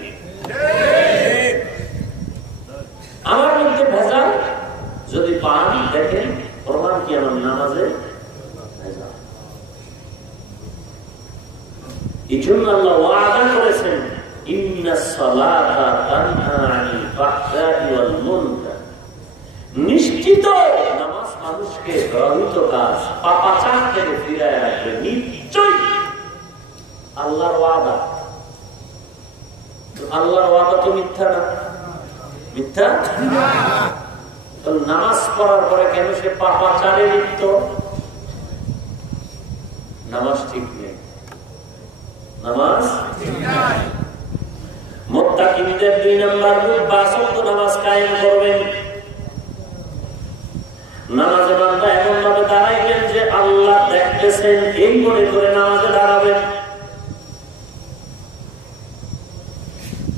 আমার মধ্যে ভেজাল যদি পান, দেখেন প্রমাণ কি আমার নামাজে ভেজাল। এই জন্য আল্লাহ ওয়াদা করেছেন, নিশ্চিত নামাজ মানুষকে গর্হিত কাজ পাপাচার থেকে ফিরায় রাখবে, নিশ্চয় আল্লাহর ওয়াদা। আল্লাহর ওয়াদা তো মিথ্যা না, মিথ্যা? নামাজ পড়ার পরে কেন সে পাপাচারে লিপ্ত? নামাজ ঠিক নেই, নামাজ ঠিক নাই। মুত্তাকিনদের 2 নম্বর গুণ, 5 ওয়াক্ত নামাজ কায়েম করবেন। নামাজে বান্দা এমন ভাবে দাঁড়াইবেন যে আল্লাহ দেখতেছেন, এই মনে করে নামাজে দাঁড়াবেন।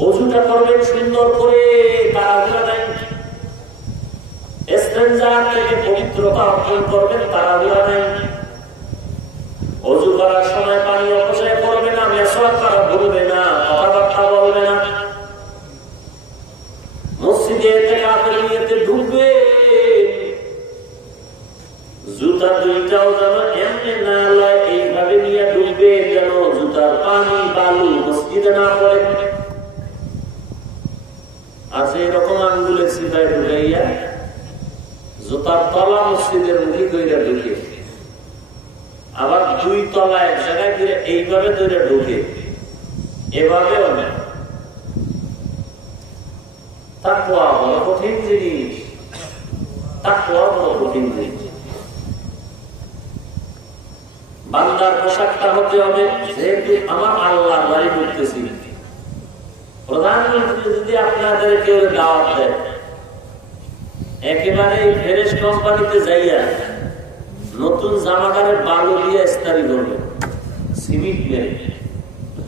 ওযুটা করবেন সুন্দর করে, তাড়াহুড়া নাই। ইস্তেনজার থেকে পবিত্রতা অর্জন করবেন, তাড়াহুড়া নাই। ওযু করার সময় পানি অপচয় করবে না, মেসওয়াক করা ভুলবে না, কথাবার্তা বলবে না। মসজিদে ইতিকাফের নিয়তে ঢুকবে, জুতা দুইটাও যেন এমনি না লয়, এইভাবে নিয়ে ঢুকবে যেন জুতার পানি বালু মসজিদে না পড়ে। আছে এরকম আঙ্গুলের সিধায় ঢুকাইয়া জুতার তলা মসজিদের মুখে কইরা ঢুকে, আবার 2 তলা এক জায়গায় করে এইভাবে ধরে ঢুকে, এভাবেও না। তাকওয়া বড় কঠিন জিনিস, তাকওয়া বড় কঠিন জিনিস। বান্দার পোশাকটা হতে হবে, যেহেতু আমার আল্লাহর বাড়ি ঢুকতেছি, প্রধানমন্ত্রী যদি আপনাদের কেউ দাওয়াত দেয়, একেবারে ফ্রেশ কোম্পানিতে যাইয়া নতুন জামাটারে বালু দিয়ে ইস্তারি করবে, সিমেন্ট মেরে।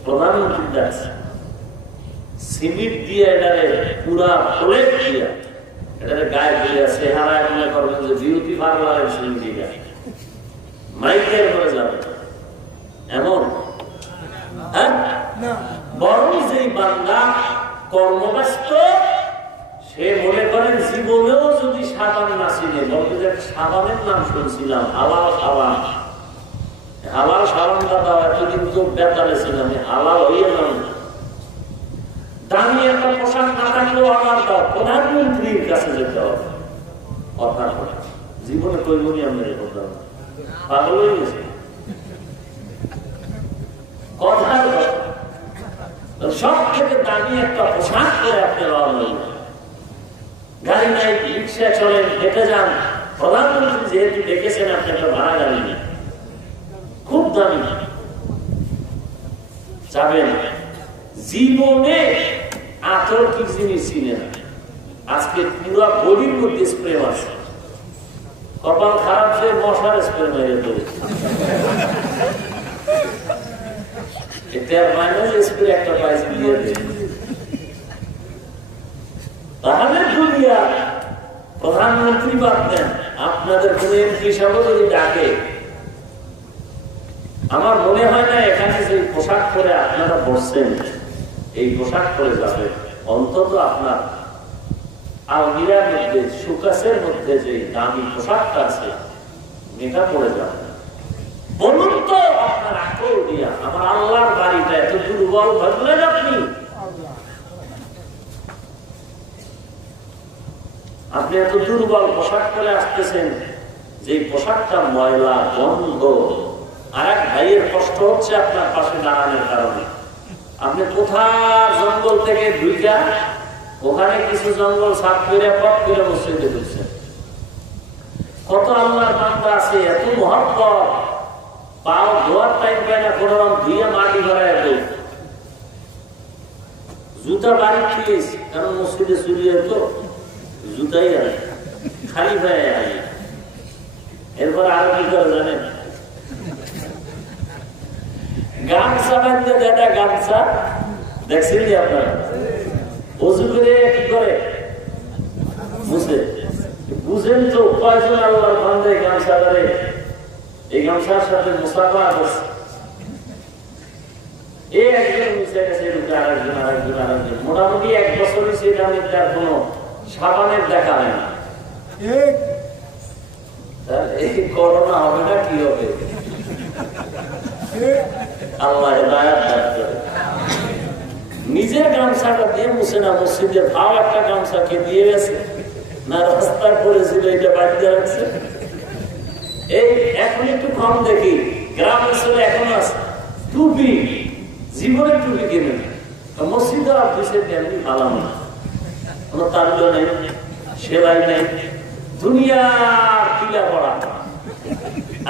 প্রধানমন্ত্রী দাস সিমেন্ট দিয়ে এটারে পুরা প্লেট দিয়া এটারে গায়ে দিয়ে চেহারা মনে করবেন যে বিউটি পার্লারের সিমেন্ট মাইকের করে যাবে এমন। হ্যাঁ, বরং যেই বান্দা কর্মব্যস্ত, সে মনে করেন জীবনেও যদি সাবান না চিনে, বলতে যে সাবানের নাম শুনছিলাম হালাল সাবান, হালাল সাবানটা দাও, এতদিন তো বেতারে ছিলাম, হালাল হইয়ে নাম। দামি একটা পোশাক না থাকলেও আমার দাও, প্রধানমন্ত্রীর কাছে যেতে হবে। কথা জীবনে কইবনি আমি এরকম পাগল হয়ে গেছে। কথার সব থেকে দামি একটা পোশাক করে আপনি রওনা হইলেন, গাড়ি নাই, রিক্সা চলেন, হেঁটে যান, প্রধানমন্ত্রী যেহেতু ডেকেছেন আপনি একটা ভাড়া গাড়ি নেই, খুব দামি যাবেন। জীবনে আতর কি জিনিস চিনে না, আজকে পুরো বডির মধ্যে স্প্রে আছে। কপাল খারাপ, সে মশার স্প্রে মেরে দেবে, একটা পাইছে দিয়ে দেয়। তাহলে দুনিয়া প্রধানমন্ত্রী বাদ দেন, আপনাদের কোন এমপি সাহেব যদি ডাকে, আমার মনে হয় না এখানে যে পোশাক পরে আপনারা বসছেন এই পোশাক পরে যাবে, অন্তত আপনার আলমিরার মধ্যে সুকাসের মধ্যে যে দামি পোশাকটা আছে এটা পড়ে যাবে। বলুন তো আপনার আকল দিয়া আমার আল্লাহর বাড়িটা এত দুর্বল ভাবলেন আপনি? আপনি এত দুর্বল পোশাক পরে আসতেছেন, যে পোশাকটা ময়লা গন্ধ, আর এক ভাইয়ের কষ্ট হচ্ছে আপনার পাশে দাঁড়ানোর কারণে। আপনি কোথার জঙ্গল থেকে ঢুইকা ওখানে কিছু জঙ্গল সাফ করে পথ করে মসজিদে ঢুকছেন। কত আল্লাহর বান্দা আছে এত মহব্বত, পাও ধোয়ার টাইম পায় না, কোন রকম ধুয়ে মাটি ভরায় দেয়, জুতা বাড়ি ফিরিস, কারণ মসজিদে চুরি হতো জুতাই আনে খালি ভাই আনে। এরপর আরো কি করে জানেন? গামছা বাঁধতে দেটা গামছা দেখছেন আপনারা, অজু করে কি করে বুঝে বুঝেন তো কয়জন আল্লাহর বান্দা গামছা ধরে এই গামছার সাথে মুসাফা আছে। এই একজন মিশে গেছে আরেকজন আরেকজন আরেকজন, মোটামুটি 1 বছরই সে দামের তার কোন সাবানের দেখা হয় না। এই করোনা হবে না কি হবে? আল্লাহ হেদায়েত দান করে। নিজের গামছাটা দিয়ে মুছে না, মসজিদে ভাও একটা গামছা কে দিয়ে গেছে না, রাস্তায় পড়েছিল এটা বাড়িতে রাখছে। এই এখন একটু কম দেখি গ্রাম অঞ্চলে এখন আছে টুপি, জীবনে টুপি কিনে মসজিদে অফিসে তেমনি ভালো না, কোন তাল্য নেই, সেলাই নেই, দুনিয়ার পিলা পড়া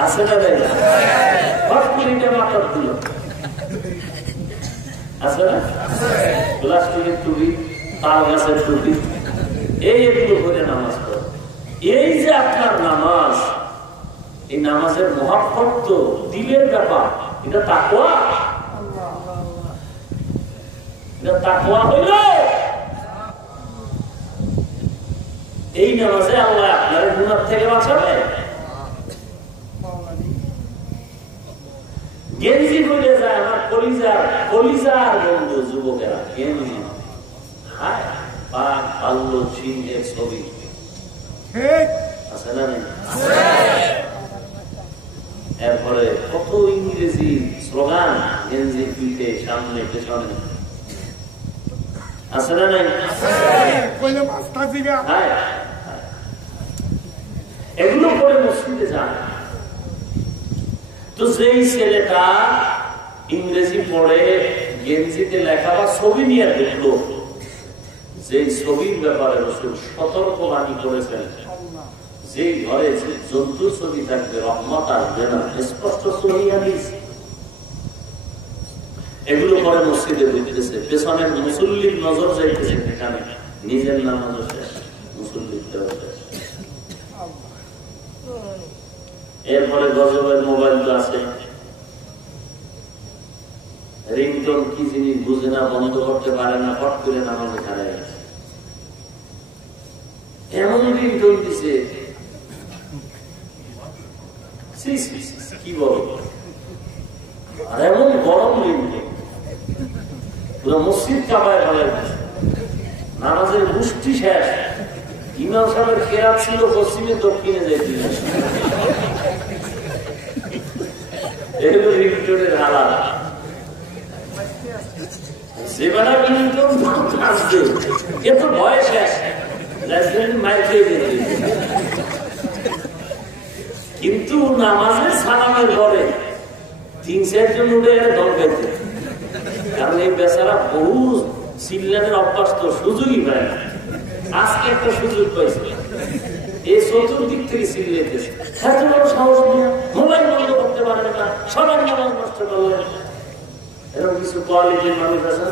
আছে না? তাই না? মাথার দিল আছে না? প্লাস্টিকের টুপি, তাল গাছের টুপি, এইগুলো করে নামাজ পড়ে। এই যে আপনার নামাজ, এই নামাজের মহাব্বত তো দিলের ব্যাপার, এটা তাকওয়া, এটা তাকওয়া হইল। এই নামাজে আল্লাহ আপনার গুনাহ থেকে বাঁচাবে। গেঞ্জি বলে যায় আমার কলিজার বন্ধু যুবকেরা, গেঞ্জি হায় পাক আল্লো চিহ্নের ছবি আছে না? এরপরে কত ইংরেজি স্লোগান গেঞ্জি পিঠে সামনে পেছনে আছে না? নাই এগুলো করে মসজিদে যায়। তো যেই ছেলেটা ইংরেজি পড়ে গেঞ্জিতে লেখা বা ছবি নিয়ে দেখলো, যে ছবির ব্যাপারে রাসূল সতর্কবাণী করেছেন, যে ঘরে জন্তুর ছবি থাকবে রহমত আসবে না, স্পষ্ট ছবি হাদিস। এগুলো করে মসজিদে ঢুকতেছে, পেছনের মুসল্লির নজর যাইতেছে এখানে, নিজের নামাজও শেষ, মুসল্লির শেষ। এরপরে গজবের মোবাইল তো আছে, রিংটোন কি জিনিস বুঝে না, বন্ধ করতে পারে না, ফট করে নামাজে খারাপ গেছে। এমন রিংটোন দিছে কি বলো, আর এমন গরম রিংটোন পুরো মসজিদ কাঁপায় ফেলে, নামাজের মুষ্টি শেষ। ইমাম সাহেবের কেরাত ছিল পশ্চিমে দক্ষিণে যাইছিল, এগুলো রিংটোনের হালাত। যেবেলা রিংটোন আসছে এ তো ভয় শেষ, মাইর খেয়ে যেতে। কিন্তু নামাজের সালামের পরে 3-4 জন উঠে এনে দল পেতে, কারণ এই বেচারা বহু চিল্লানের অভ্যাস তো সুযোগই পায় না। আজকে একটা সুযোগ পাইছে, এই চতুর্দিক থেকে চিল্লাইতেছে, এত বড় সাহস নিয়ে মোবাইল বন্ধ করতে পারে না, সবার নামাজ নষ্ট করলেন। এরকম কিছু কোয়ালিটির মানুষ আছে।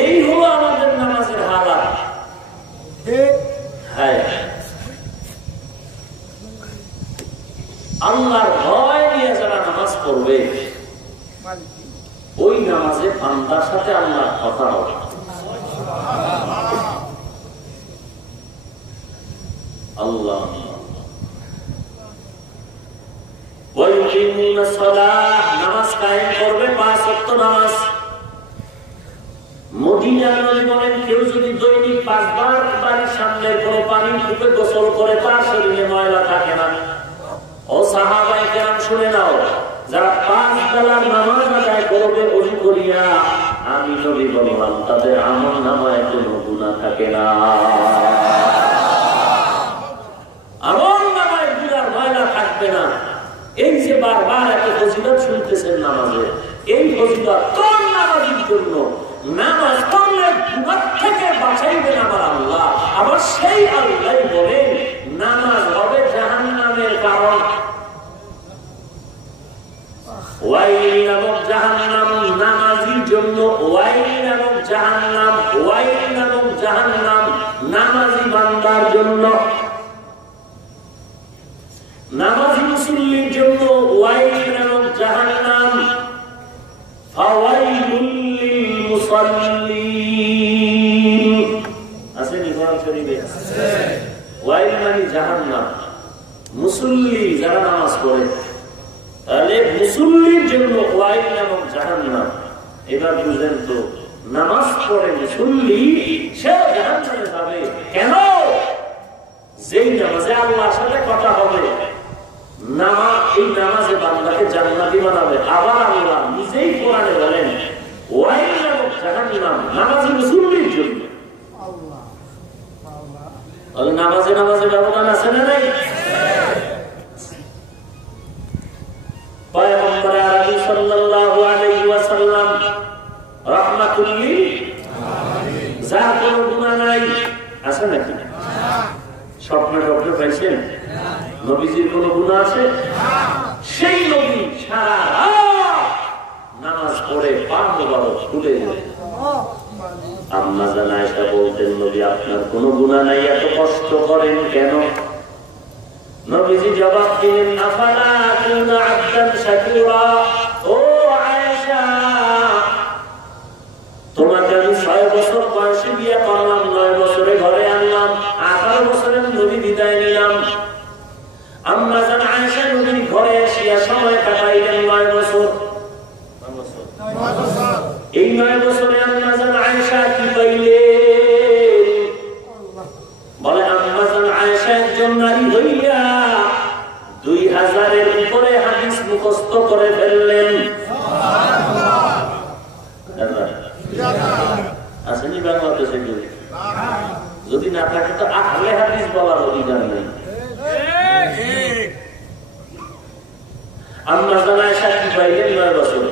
এই হলো আমাদের নামাজের হালাত। হ্যাঁ, আল্লাহর ভয় নিয়ে যারা নামাজ পড়বে, ওই নামাজে বান্দার সাথে আল্লাহর কথা হবে। আল্লাহ নামাজ কায়েম করবে, 5 ওয়াক্ত নামাজ। মদিনার নবী বলেন কেউ যদি দৈনিক 5 বার বাড়ির সামনে কোনো পানি কূপে গোসল করে তার শরীরে ময়লা থাকে না। ও সাহাবায়ে কেরাম শুনে নাও, যারা 5 বেলার নামাজ আদায় করবে ওযু করিয়া, আমি নবী বললাম তাদের আমলনামায় কোনো গুনাহ থাকে না। আমলনামায় গুনার ময়লা থাকবে না। এই যে বারবার এত ফজিলত শুনতেছেন নামাজে, এই ফজিলত কোন নামাজের জন্য? নামাজ পড়লে গুনাহ থেকে বাঁচাইবেন আমার আল্লাহ। আবার সেই আল্লাহ বলেন নামাজ হবে জাহান্নামের কারণ। ওয়াইল নামক জাহান্নাম নামাজীর জন্য, ওয়াইল নামক জাহান্নাম, ওয়াইল নামক জাহান্নাম নামাজী বান্দার জন্য। নামাজী মুসল্লির জন্য ওয়াইল নামক জাহান্নাম, ফাওয়াইলুল লিল মুসাল্লিন। আছে নি কোরআন শরীফে? আছে। ওয়াইল মানে জাহান্নাম, মুসল্লি যারা নামাজ পড়ে, তাহলে মুসল্লির জন্য ওয়াইল নামক জাহান্নাম। এবার বুঝেন তো, নামাজ পড়ে মুসল্লি সে জাহান্নামে যাবে কেন? যেই নামাজে আল্লাহর সাথে কথা হবে, এই নামাজে বান্দাকে জান্নাতি বানাবে। আবার আল্লাহ নিজেই কোরআনে বলেন ওয়াইল নামক জাহান্নাম নামাজি মুসল্লির জন্য। নামাজে নামাজে ব্যবধান আছে না নাই? পয়গম্বর আরবি সাল্লাল্লাহু আলাইহি ওয়াসাল্লাম রাহমাতুল লিল আলামিন, যার কোনো গুনাহ নাই, আছে নাকি? স্বপ্নে পাইছেন নবীজির কোন গুনাহ আছে? সেই নবী সারা রাত নামাজ পড়ে পা মোবারক খুলে দিলেন। আম্মা জান আয়েশা বলতেন নবী আপনার কোনো গুনাহ নাই, এত কষ্ট করেন কেন? নবীজি জবাব দিলেন আফালা কুনা আবদান শাকুরা। ও আয়েশা, তোমাকে আমি 6 বছর বয়সে বিয়ে করলাম, 9 বছরে ঘরে আনলাম, 18 বছরে নবী বিদায় নিলাম। আম্মা জান আয়েশা নবীর ঘরে এসে সময় কাটাইলেন 9 বছর। এই 9 বছরে আম্মা জান আয়েশা কি পাইলেন? বলে আম্মা জান আয়েশা একজন নারী হইয়া 2000-এর উপরে হাদিস মুখস্থ করে ফেললেন। আসেনি বাংলাদেশে? যদি না থাকে তো আহলে হাদিস বলার অধিকার নেই। আম্মা জান আয়েশা কি পাইলেন 9 বছর?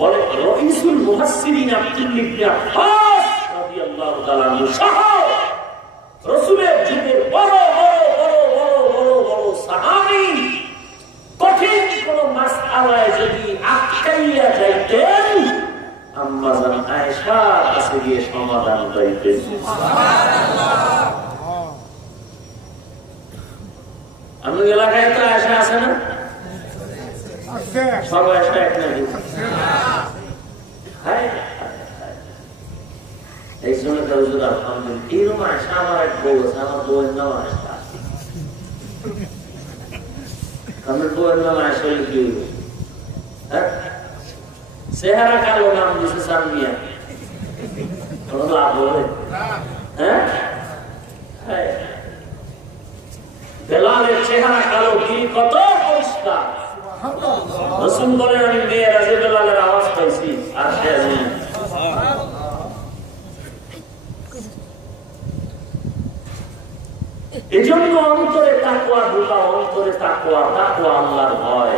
বলে রাইসুল মুফাসসিরিন আব্দুল্লাহ ইবনে আব্বাস রাদিয়াল্লাহু তাআলা আনহু সহ রাসূলের যুগের বড় সাহাবী কঠিন কোন মাসআলায় যদি আটকাইয়া যাইতেন, আম্মা জান আয়েশার কাছে গিয়ে সমাধান পাইতেন। সুবহানাল্লাহ। আমাদের এলাকায় তো আয়েশা আছে না? সবাই আয়েশা এক নাকি? এই জন্য হুজুর আলহামদুলিল্লাহ এরকম আয়েশা আমার এক বউ আছে, আমার বউয়ের নাম আয়েশা। আমার বউয়ের নাম আয়েশা কি? চেহারা কালো, নাম দিছে সামিয়া। কোনো লাভ হবে? হ্যাঁ, বেলালের চেহারা কালো, কি কত পরিষ্কার। রাসূল বলেন আমি মেয়েরাজে বেলালের আওয়াজ পাইছি, আর সে আসেনি। এজন্য অন্তরে তাকওয়া ঢোকা, অন্তরে তাকওয়া আল্লাহর ভয়।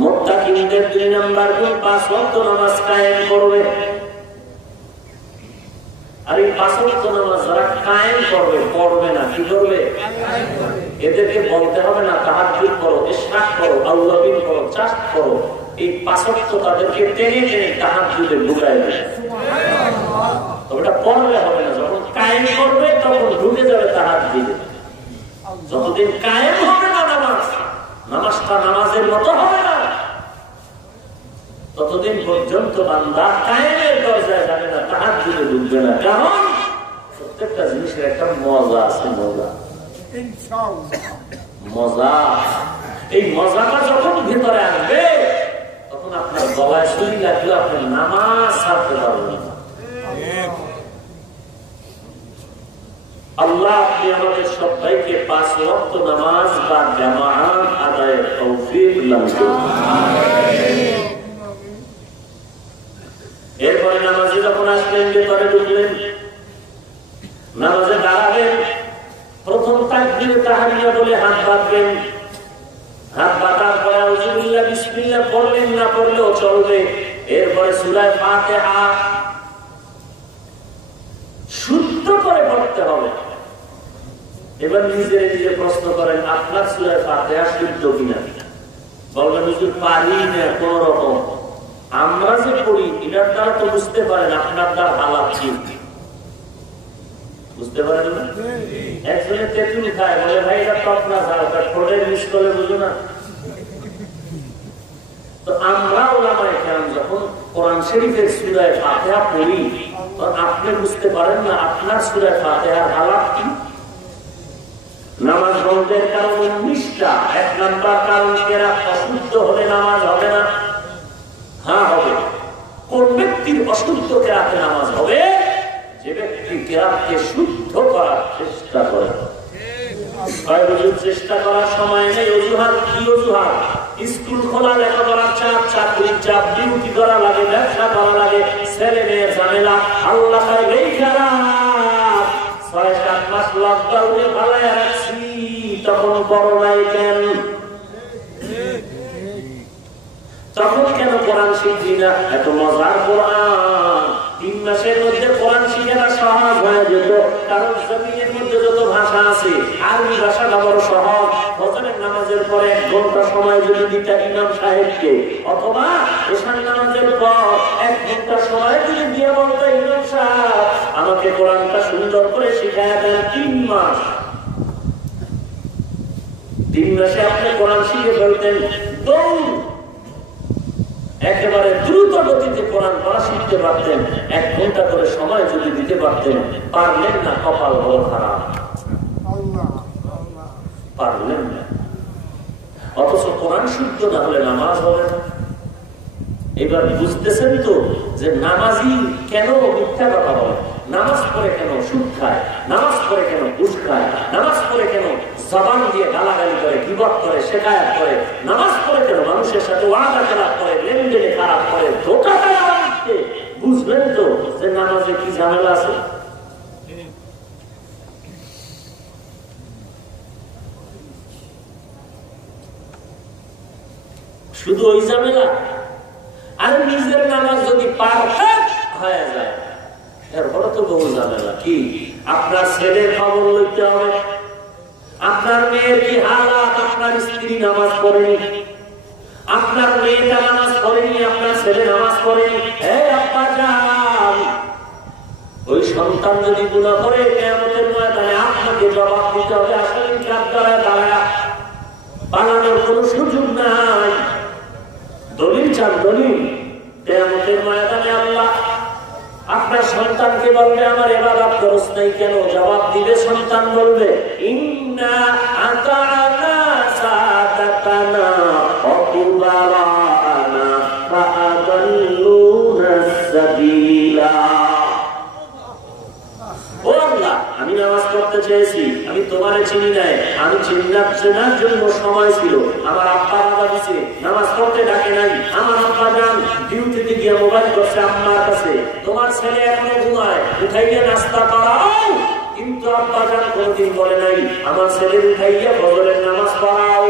মুত্তাকিনদের 2 নাম্বার গুণ 5 ওয়াক্ত নামাজ কায়েম করবে। আর এই 5 ওয়াক্ত নামাজ যারা কায়েম করবে, পড়বে না, কি করবে? এদেরকে বলতে হবে না তাহাজ্জুদ করো, ইশরাক করো, আউয়াবিন করো, চাষ্ট করো। এই 5 ওয়াক্ত তাদেরকে টেনে টেনে তাহাজ্জুদে ঢুকায় দেবে। সুবহানাল্লাহ। তবে এটা পড়লে হবে না, যখন কায়েম করবে তখন ঢুকে যাবে তাহাজ্জুদে। যতদিন কায়েম হবে না নামাজটা নামাজের মতো হবে না, ততদিন পর্যন্ত বান্দা কায়েমের দরজায় যাবে না, তাহাজ্জুদে ঢুকবে না। কারণ প্রত্যেকটা জিনিসের একটা মজা আছে, মজা। এই মজাটা যখন ভিতরে আসবে তখন আপনার গলায় ছুরি লাগলে আপনি নামাজ ছাড়তে পারবেন না। আল্লাহ আপনি আমাদের সবাইকে 5 ওয়াক্ত নামাজ বা জামাআত আদায়ের তৌফিক দান করুন। এরপরে নামাজে যখন আসবেন, ভেতরে ঢুকলেন, নামাজে দাঁড়াবেন, প্রথম তাকবীরে তাহরিয়া বলে হাত বাঁধবেন। হাত বাঁধার পরে আউযুবিল্লাহ বিসমিল্লাহ পড়লেন, না পড়লেও চলবে। এরপরে সূরা ফাতিহা শুদ্ধ করে পড়তে হবে। এবার নিজে নিজে প্রশ্ন করেন, আপনার সূরা ফাতিহা শুদ্ধ কিনা? বলবেন হুজুর পারি না কোন রকম। আমরা যে পড়ি এটার দ্বারা তো বুঝতে পারেন আপনার দ্বার হালাত কি, বুঝতে পারেন না? একজনে তেঁতুল খায়, বলে ভাই এটা টক না খাও, ঠোঁটের মিস করে বুঝো না। তো আমরা ওলামায়ে কেরাম যখন কোরআন শরীফের সূরা ফাতিহা পড়ি, আপনি বুঝতে পারেন না আপনার সূরা ফাতিহার হালাত কি। নামাজ ভঙ্গের কারণ 19টা। 1 নাম্বার কারণ কেরাত অশুদ্ধ হলে নামাজ হবে না। হ্যাঁ হবে। কোন ব্যক্তির অশুদ্ধ কেরাতে নামাজ হবে? যে ব্যক্তি কেরাতকে শুদ্ধ করার চেষ্টা করে। চেষ্টা করার সময় নেই, অজুহাত কি অজুহাত? স্কুল খোলা, লেখাপড়ার চাপ, চাকরির চাপ, ডিউটি করা লাগে, ব্যবসা করা লাগে, ছেলে মেয়ের ঝামেলা, আল্লাহ এই খারাপ 6-7 মাস লকডাউনে ভালায় রাখছি, তখন বড় নাই কেন? তখন কেন কোরআন শিখছি না? এত মজার কোরআন। 3 মাসের মধ্যে কোরআন শিখাটা সহজ হয়ে যেত, কারণ জমিনের মধ্যে যত ভাষা আছে আরবি ভাষাটা বড় সহজ। ফজরের নামাজের পরে 1 ঘন্টা সময় যদি দিতে ইমাম সাহেবকে, অথবা এশার নামাজের পর 1 ঘন্টা সময় যদি দিয়ে বলতো ইমাম সাহেব আমাকে কোরআনটা সুন্দর করে শিখায় দেন, 3 মাস। 3 মাসে আপনি কোরআন শিখে ফেলতেন। দৌড় একেবারে দ্রুত গতিতে কোরআন পড়া শিখতে পারতেন। 1 ঘন্টা করে সময় যদি দিতে পারতেন, পারলেন না, কপাল বড় খারাপ, পারলেন না। অথচ কোরআন শুদ্ধ না হলে নামাজ হবে না। এবার বুঝতেছেন তো যে নামাজি কেন মিথ্যা কথা বলে, নামাজ পড়ে কেন সুদ খায়, নামাজ পড়ে কেন ঘুষ খায়, নামাজ পড়ে কেন জবান দিয়ে গালাগালি করে, গীবত করে, শিকায়াত করে, নামাজ পড়ে কেন মানুষের সাথে ওয়াদা খেলাপ করে, লেনদেনে খারাপ করে, ধোঁকা দেয় আমাকে। বুঝলেন তো যে নামাজে কি ঝামেলা আছে। শুধু ওই ঝামেলা। আর নিজের নামাজ যদি পারফেক্ট হয়ে যায়, এরপরে তো বহু ঝামেলা। কি আপনার ছেলের খবর লইতে হবে, আপনার মেয়ের কি হালাত, আপনার স্ত্রী নামাজ পড়েনি, আপনার মেয়েটা নামাজ পড়েনি, আপনার ছেলে নামাজ পড়েনি। আব্বা যান, ওই সন্তান যদি গুনাহ করে কিয়ামতের ময়দানে আপনাকে জবাব দিতে হবে। আসলে কাঠগড়ায় দাঁড়ায় পালানোর কোনো সুযোগ নাই। দলিল চান, দলিল। কিয়ামতের ময়দানে আল্লাহ আপনার সন্তানকে বলবে আমার ইবাদত করছ নাই কেন? জবাব দিবে সন্তান, বলবে ইন্না আতানা সাদাতানা ওয়া কুবারানা ফাআদাল্লুনা সাবিলা। ও আল্লাহ, আমি নামাজ পড়তে চেয়েছি, আমি তোমারে চিনি নাই, আমি চেনার জন্য সময় ছিল, আমার আব্বা বাবা দিছে, নামাজ পড়তে ডাকে নাই, আমার আব্বা যান ডিউটিতে গিয়ে মোবাইল করছে আম্মার কাছে, তোমার ছেলে এখনো ঘুমায়, উঠাইয়া নাস্তা করাও, কিন্তু আব্বা যান কোনদিন বলে নাই আমার ছেলে উঠাইয়া ফজরের নামাজ পড়াও।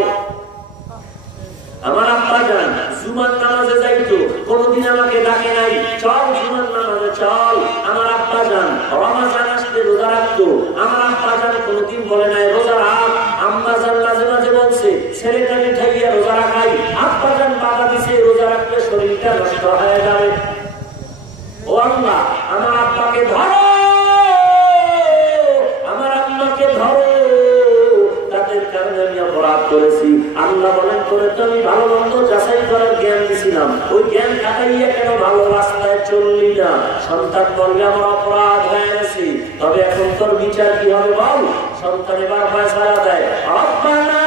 আমার আব্বা যান জুমার নামাজে যাইতো, কোনদিন আমাকে ডাকে নাই চল জুমার নামাজে চল। আমার আব্বা যান রমজান আসলে রোজা রাখতো, আমার আব্বা যান কোনদিন বলে নাই রোজা রাখ। আম্মা যান মাঝে মাঝে বলছে ছেলেটাকে ঠাইয়া রোজা রাখাই, আব্বা যান বাবা দিছে রোজা রাখলে শরীরটা নষ্ট হয়ে যাবে। ও আল্লাহ, আমার আব্বাকে ধরো, আমার আম্মাকে ধরো, তাদের কারণে আমি অপরাধ করেছি। আল্লাহ বলেন করে তো আমি ভালো মন্দ যাচাই করার জ্ঞান দিছিলাম, ওই জ্ঞান খাটাইয়া কেন ভালো রাস্তায় চললি না? সন্তান বলবে আমার অপরাধ হয়ে গেছে, তবে এখন তোর বিচার কি হবে বল? সন্তান এবার ফয়সালা দেয়, রব্বানা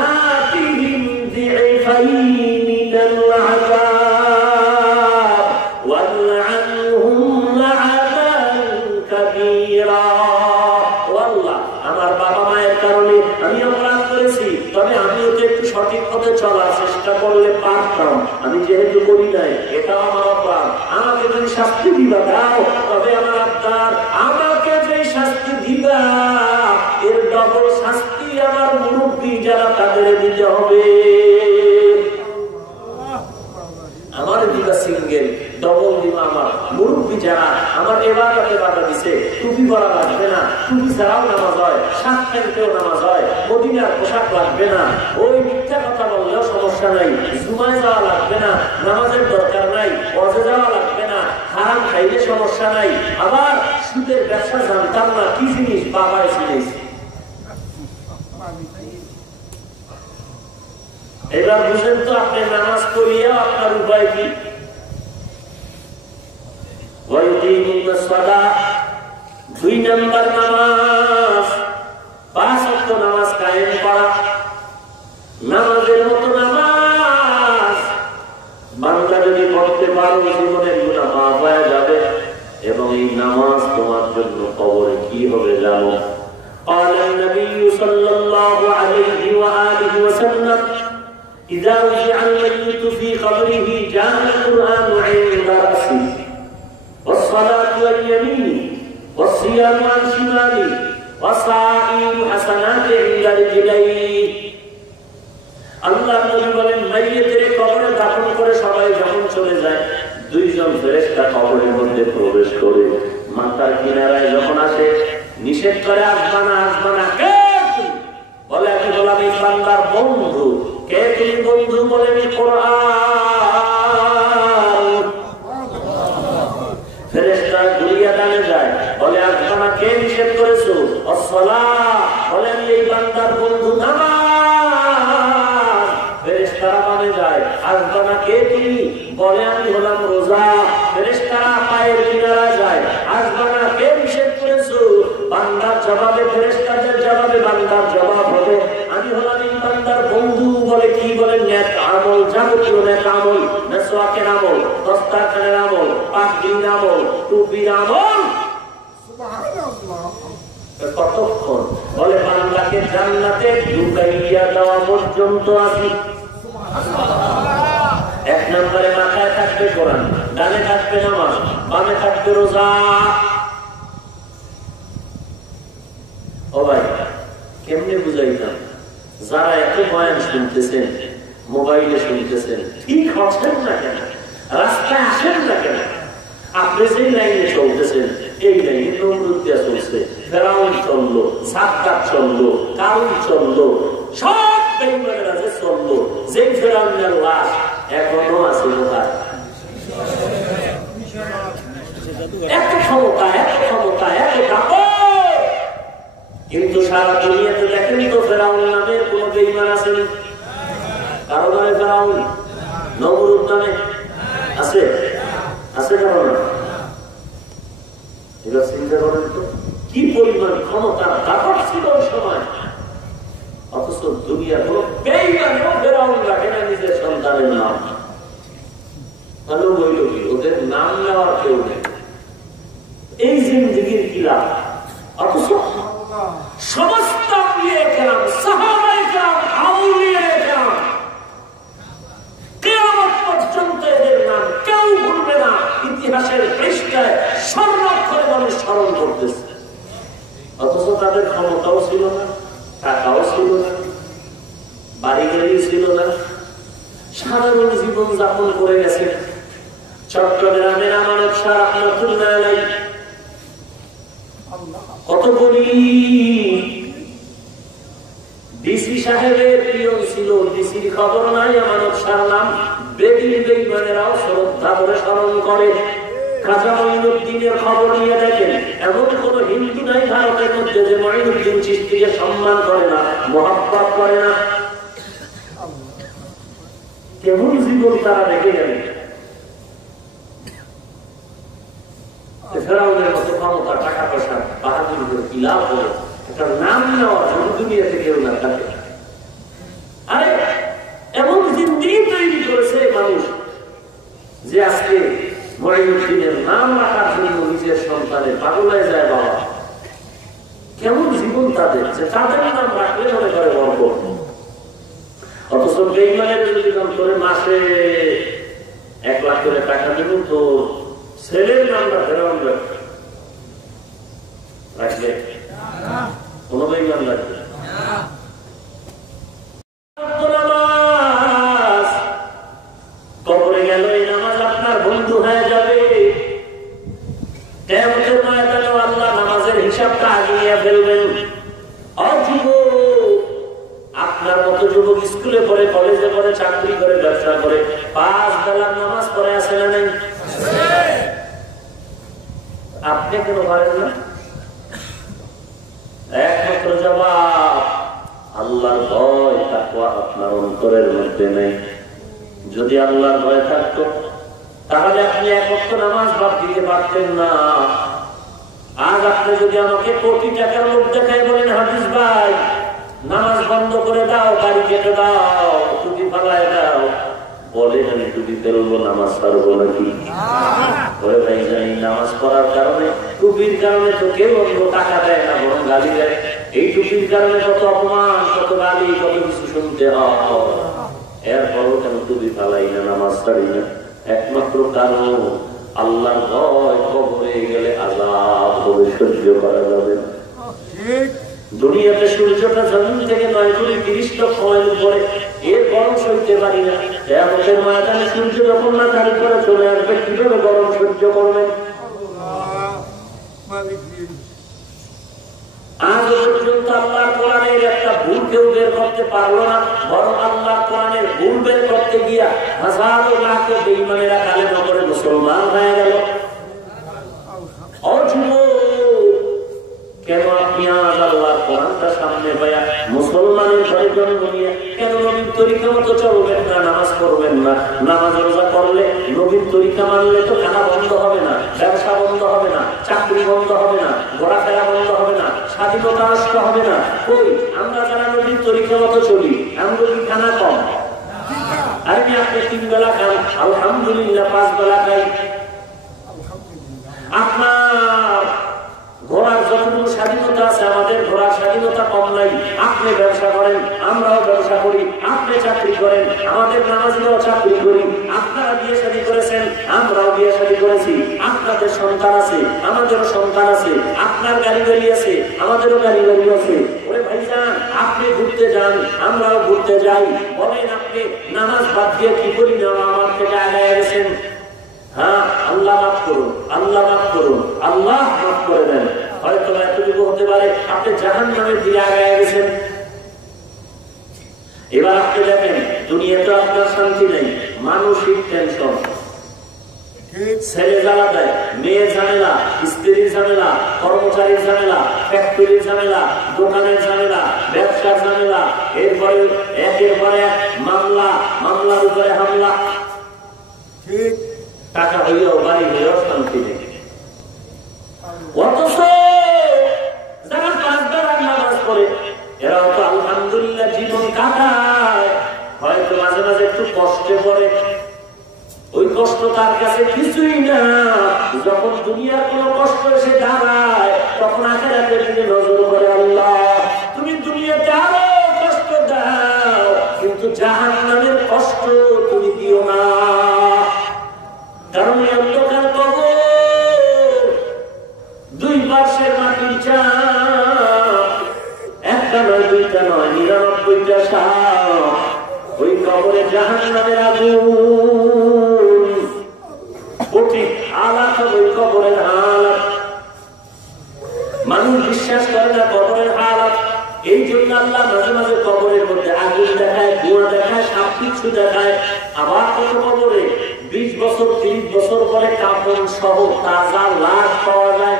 আতিহিম যিফাইনি মিনাল আযাব পারতাম, আমি যেহেতু করি নাই, এটা আমার অপরাধ। আমাকে যদি শাস্তি দিবা দাও, তবে আমার আব্দার, আমাকে যে শাস্তি দিবা এর ডবল শাস্তি আমার মুরব্বী যারা তাদের দিতে হবে। আমার দিবা সিঙ্গেল, ডবল দিবা আমার মুরব্বী যারা আমার এবাদতে বাধা দিছে। টুপি পরা লাগবে না, টুপি ছাড়াও নামাজ হয়, সাত প্যান্টেও নামাজ হয়, মদিনার পোশাক লাগবে না, ওই মিথ্যা কথা বললেও সমস্যা নাই, জুমায় যাওয়া লাগবে না, নামাজের দরকার নাই, হজে যাওয়া লাগবে না, হারাম খাইলে সমস্যা নাই। আবার সুদের ব্যবসা জানতাম না কি জিনিস, বাবাই চিনেছি। এবার বুঝেন তো আপনি নামাজ পড়িয়া আপনার উপায় কি? দুই নম্বর নামাজ, 5 ওয়াক্ত নামাজ কায়েম করা। নামাজের মতো নামাজ বান্দা যদি পড়তে পারো, জীবনের গুনাহ মাফ হয়ে যাবে এবং এই নামাজ তোমার জন্য কবরে কি হবে জানো? قال النبي صلى الله عليه وآله وسلم إذا رجع الميت في قبره جاء القرآن عند رأسه والصلاة عن يمينه والصيام عن شماله وصائم حسنات عند رجليه। আল্লাহ নবী বলেন, মাইয়িতের কবরে দাফন করে সবাই যখন চলে যায়, দুইজন ফেরেশতা কবরের মধ্যে প্রবেশ করে মাথার কিনারায় যখন আসে, নিষেধ করে আসবানা আসবানা। কে বলে? আমি বললাম এই বান্দার বন্ধু। কে তুমি বন্ধু? বলে আমি কোরআন। ফেরেশতা ঘুরিয়া ডানে যায়, বলে আসবানা। কে নিষেধ করেছো? আসসালাহ। বলে আমি এই বান্দার বন্ধু, নামাজ। ফেরেশতারা বামে যায়, আসবানা। কে তুমি? বলে আমি হলাম রোজা। ফেরেশতারা পায়ের কিনারায় যায়, আসবানা। কে নিষেধ করেছো? বান্দার জবাবে, ফেরেশতাদের জবাবে বান্দার জবাব হবে, আমি হলাম এই বান্দার বন্ধু। বলে কি? বলে নেক আমল, যাবতীয় নেক আমল, মেসওয়াকের আমল, দস্তারখানের আমল, পাগড়ির আমল, টুপির আমল। সুবহানাল্লাহ। কতক্ষণ? বলে বান্দাকে জান্নাতে ঢুকাইয়া দেওয়া পর্যন্ত আসি। সুবহানাল্লাহ। 1 নম্বরে মাথায় থাকবে কোরআন, ডানে থাকবে নামাজ, বামে থাকবে রোজা। ও ভাই, কেমনে বুঝাইতাম? যারা এত বয়ান শুনতেছেন, মোবাইলে শুনতেছেন, ঠিক হচ্ছেন না কেন? রাস্তায় আসেন না কেন? আপনি যে লাইনে চলতেছেন, এই লাইনে নমরুদ দিয়া চলছে, ফেরাউন চললো, সাদ্দাত চললো, কারুন চললো, সব বেঈমানেরা যে চললো, যে ফেরাউনের লাশ এখনো আছে কোথায়? এত ক্ষমতা, এত ক্ষমতা, এত দাপট। কিন্তু সারা দুনিয়াতে দেখেন তো ফেরাউন নামের কোন বেঈমান আছেন? কারো নামে ফেরাউন, নমরুদ নামে আছে? আছে কারো না? এবার চিন্তা করেন তো কি পরিমাণ ক্ষমতার দাপট ছিল ওই সময়। অথচ দুনিয়ার কোন বেঈমানও ফেরাউন রাখে না নিজের সন্তানের নাম। তাহলে বইল কি? ওদের নাম নেওয়ার কেউ নেই। এই জিন্দেগির কি লাভ? অথচ সমস্ত আউলিয়া কেরাম, সাহাবায়ে কেরাম, আউলিয়া কেরাম কিয়ামত পর্যন্ত এদের নাম কেউ ভুলবে না। ইতিহাসের পৃষ্ঠায় স্বর্ণাক্ষরে মানুষ স্মরণ করতেছে। অথচ তাদের ক্ষমতাও ছিল না, টাকাও ছিল না, বাড়ি গাড়ি ছিল না, সাধারণ জীবন যাপন করে গেছে। চট্টগ্রামের আমানত শাহ রহমাতুল্লাহ আলাইহি কত বলি, ডিসি সাহেবের পিয়ন ছিল, ডিসির খবর নাই, আমানত শাহ নাম। বেঈমানেরাও শ্রদ্ধা করে স্মরণ করে। খাজা মঈনুদ্দিনের খবর নিয়ে দেখেন, এমন কোন হিন্দু নাই ভারতের মধ্যে যে মঈনুদ্দিন চিশতিকে সম্মান করে না, মহব্বত করে না। কেমন জীবন তারা রেখে গেলেন। ফেরাউনের মতো ক্ষমতা, টাকা পয়সা, বাহাদুরি করে কি লাভ হবে? একটা নাম নেওয়ার জন্য দুনিয়াতে কেউ না থাকে। আরে এমন জিন্দেগি তৈরি করেছে মানুষ যে আজকে মঈনুদ্দিনের নাম রাখার জন্য নিজের সন্তানের পাগল হয়ে যায়। বাবা, কেমন জীবন তাদের, যে তাদের নাম রাখলে মনে করে বরকত। অথচ বেঈমানের যদি করে মাসে 1 লাখ করে টাকা দেব তো ছেলের নামটা ফেরাউন রাখবে কোন বেঈমান রাখবে কবরে গেল এই নামাজ আপনার বন্ধু হয়ে যাবে। কিয়ামতের ময়দানে আল্লাহ নামাজের হিসাবটা আগিয়ে ফেলবেন। আপনার মতো যুবক স্কুলে পড়ে, কলেজে পড়ে, চাকরি করে, ব্যবসা করে, 5 বেলার নামাজ পড়ে আছে না নাই? আপনি কেন পারেন না? একমাত্র জবাব আল্লাহর ভয় তাকওয়া আপনার অন্তরের মধ্যে নেই। যদি আল্লাহর ভয় থাকতো তাহলে আপনি 1 ওয়াক্ত নামাজ বাদ দিতে পারতেন না। আজ আপনি যদি আমাকে কোটি টাকার লোক দেখায় বলেন হাফিজ ভাই নামাজ বন্ধ করে দাও, গাড়ি কেটে দাও, টুপি ফালায় দাও, বলেন আমি টুপি ফেলবো, নামাজ ছাড়বো নাকি? ওরে ভাই জানি নামাজ পড়ার কারণে, টুপির কারণে তো কেউ অন্য টাকা দেয় না, বরং গালি দেয়। এই টুপির কারণে কত অপমান, কত গালি, কত কিছু শুনতে হয়। এরপরও কেন টুপি ফালাই না, নামাজ ছাড়ি না? একমাত্র কারণ আল্লাহর ভয়। কবরে গেলে আযাব হবে, সহ্য করা যাবে না। দুনিয়াতে সূর্যটা জমিন থেকে 9:30 লক্ষ মাইল উপরে, এর গরম সইতে পারি না। কিয়ামতের ময়দানে সূর্য যখন না তার উপরে চলে আসবে, কিভাবে গরম সহ্য করবেন? আজ পর্যন্ত আল্লাহর কোরআনের একটা ভুল কেউ বের করতে পারলো না, বরং আল্লাহর কোরআনের ভুল বের করতে গিয়া হাজারো লাখ বেঈমানেরা কালেমা পড়ে মুসলমান হয়ে গেল। কেন আপনি আজ আল্লাহর কোরআনটা সামনে পায়া মুসলমানের ঘরে জন্ম নিয়ে কেন নবীর তরিকা মতো চলবেন না, নামাজ পড়বেন না? নামাজ রোজা করলে, নবীর তরিকা মানলে তো খানা বন্ধ হবে না, ব্যবসা বন্ধ হবে না, চাকরি বন্ধ হবে না, ঘোরাফেরা বন্ধ হবে না, স্বাধীনতা নষ্ট হবে না। কই আমরা যারা নবীর তরিকা মতো চলি, আমরা কি খানা কম? আর কি আপনি 3 বেলা খান, আলহামদুলিল্লাহ 5 বেলা খাই। আপনার ঘোরার যতটুকু স্বাধীনতা আছে, আমাদের ঘোরার স্বাধীনতা কম নাই। আপনি ব্যবসা করেন, আমরাও ব্যবসা করি। আপনি চাকরি করেন, আমাদের নামাজিরাও চাকরি করি। আপনারা বিয়ে শাদী করেছেন, আমরাও বিয়ে শাদী করেছি। আপনাদের সন্তান আছে, আমাদেরও সন্তান আছে। আপনার গাড়ি গাড়ি আছে, আমাদেরও গাড়ি গাড়ি আছে। ওরে ভাইজান, আপনি ঘুরতে যান, আমরাও ঘুরতে যাই। বলেন আপনি নামাজ বাদ দিয়ে কি করি না আমার থেকে আগায় গেছেন? হ্যাঁ, আল্লাহ মাফ করুন, আল্লাহ মাফ করুন, আল্লাহ মাফ করে দেন। হয়তো এতটুকু হতে পারে আপনি জাহান্নামের দিকে আগায় গেছেন। এবার আপনি দেখেন, দুনিয়াতে আপনার শান্তি নেই, মানসিক টেনশন, ছেলে জ্বালা দেয়, মেয়ের ঝামেলা, স্ত্রীর ঝামেলা, কর্মচারীর ঝামেলা, ফ্যাক্টরির ঝামেলা, দোকানের ঝামেলা, ব্যবসার ঝামেলা, এরপরে একের পর এক মামলা, মামলার উপরে হামলা। ঠিক টাকা হইলেও বাড়ি হইলেও শান্তি নেই। অথচ যারা 5 বেলার নামাজ পড়ে এরাও তো আলহামদুলিল্লাহ জীবন কাটায়। হয়তো মাঝে মাঝে একটু কষ্টে পড়ে, ওই কষ্ট তার কাছে কিছুই না। যখন দুনিয়ার কোনো কষ্ট এসে দাঁড়ায়, তখন আখিরাতের দিকে নজর করে, আল্লাহ তুমি দুনিয়াতে আরো কষ্ট দাও, কিন্তু জাহান্নামের কষ্ট তুমি দিও না। কারণ অন্ধকার কবর, 2 পার্শ্বের মাটির চাপ, একটা নয়, 2টা নয়, 99টা সাপ। ওই কবরে জাহান্নামের আগুন, কঠিন হালাত ওই কবরের হালাত। মানুষ বিশ্বাস করে না কবরের হালাত। এই জন্য আল্লাহ মাঝে মাঝে কবরের মধ্যে আগুন দেখায়, ধোঁয়া দেখায়, সব কিছু দেখায়। আবার কত কবরে 20 বছর 30 বছর পরে কাপড় সহ তাজা লাশ পাওয়া যায়।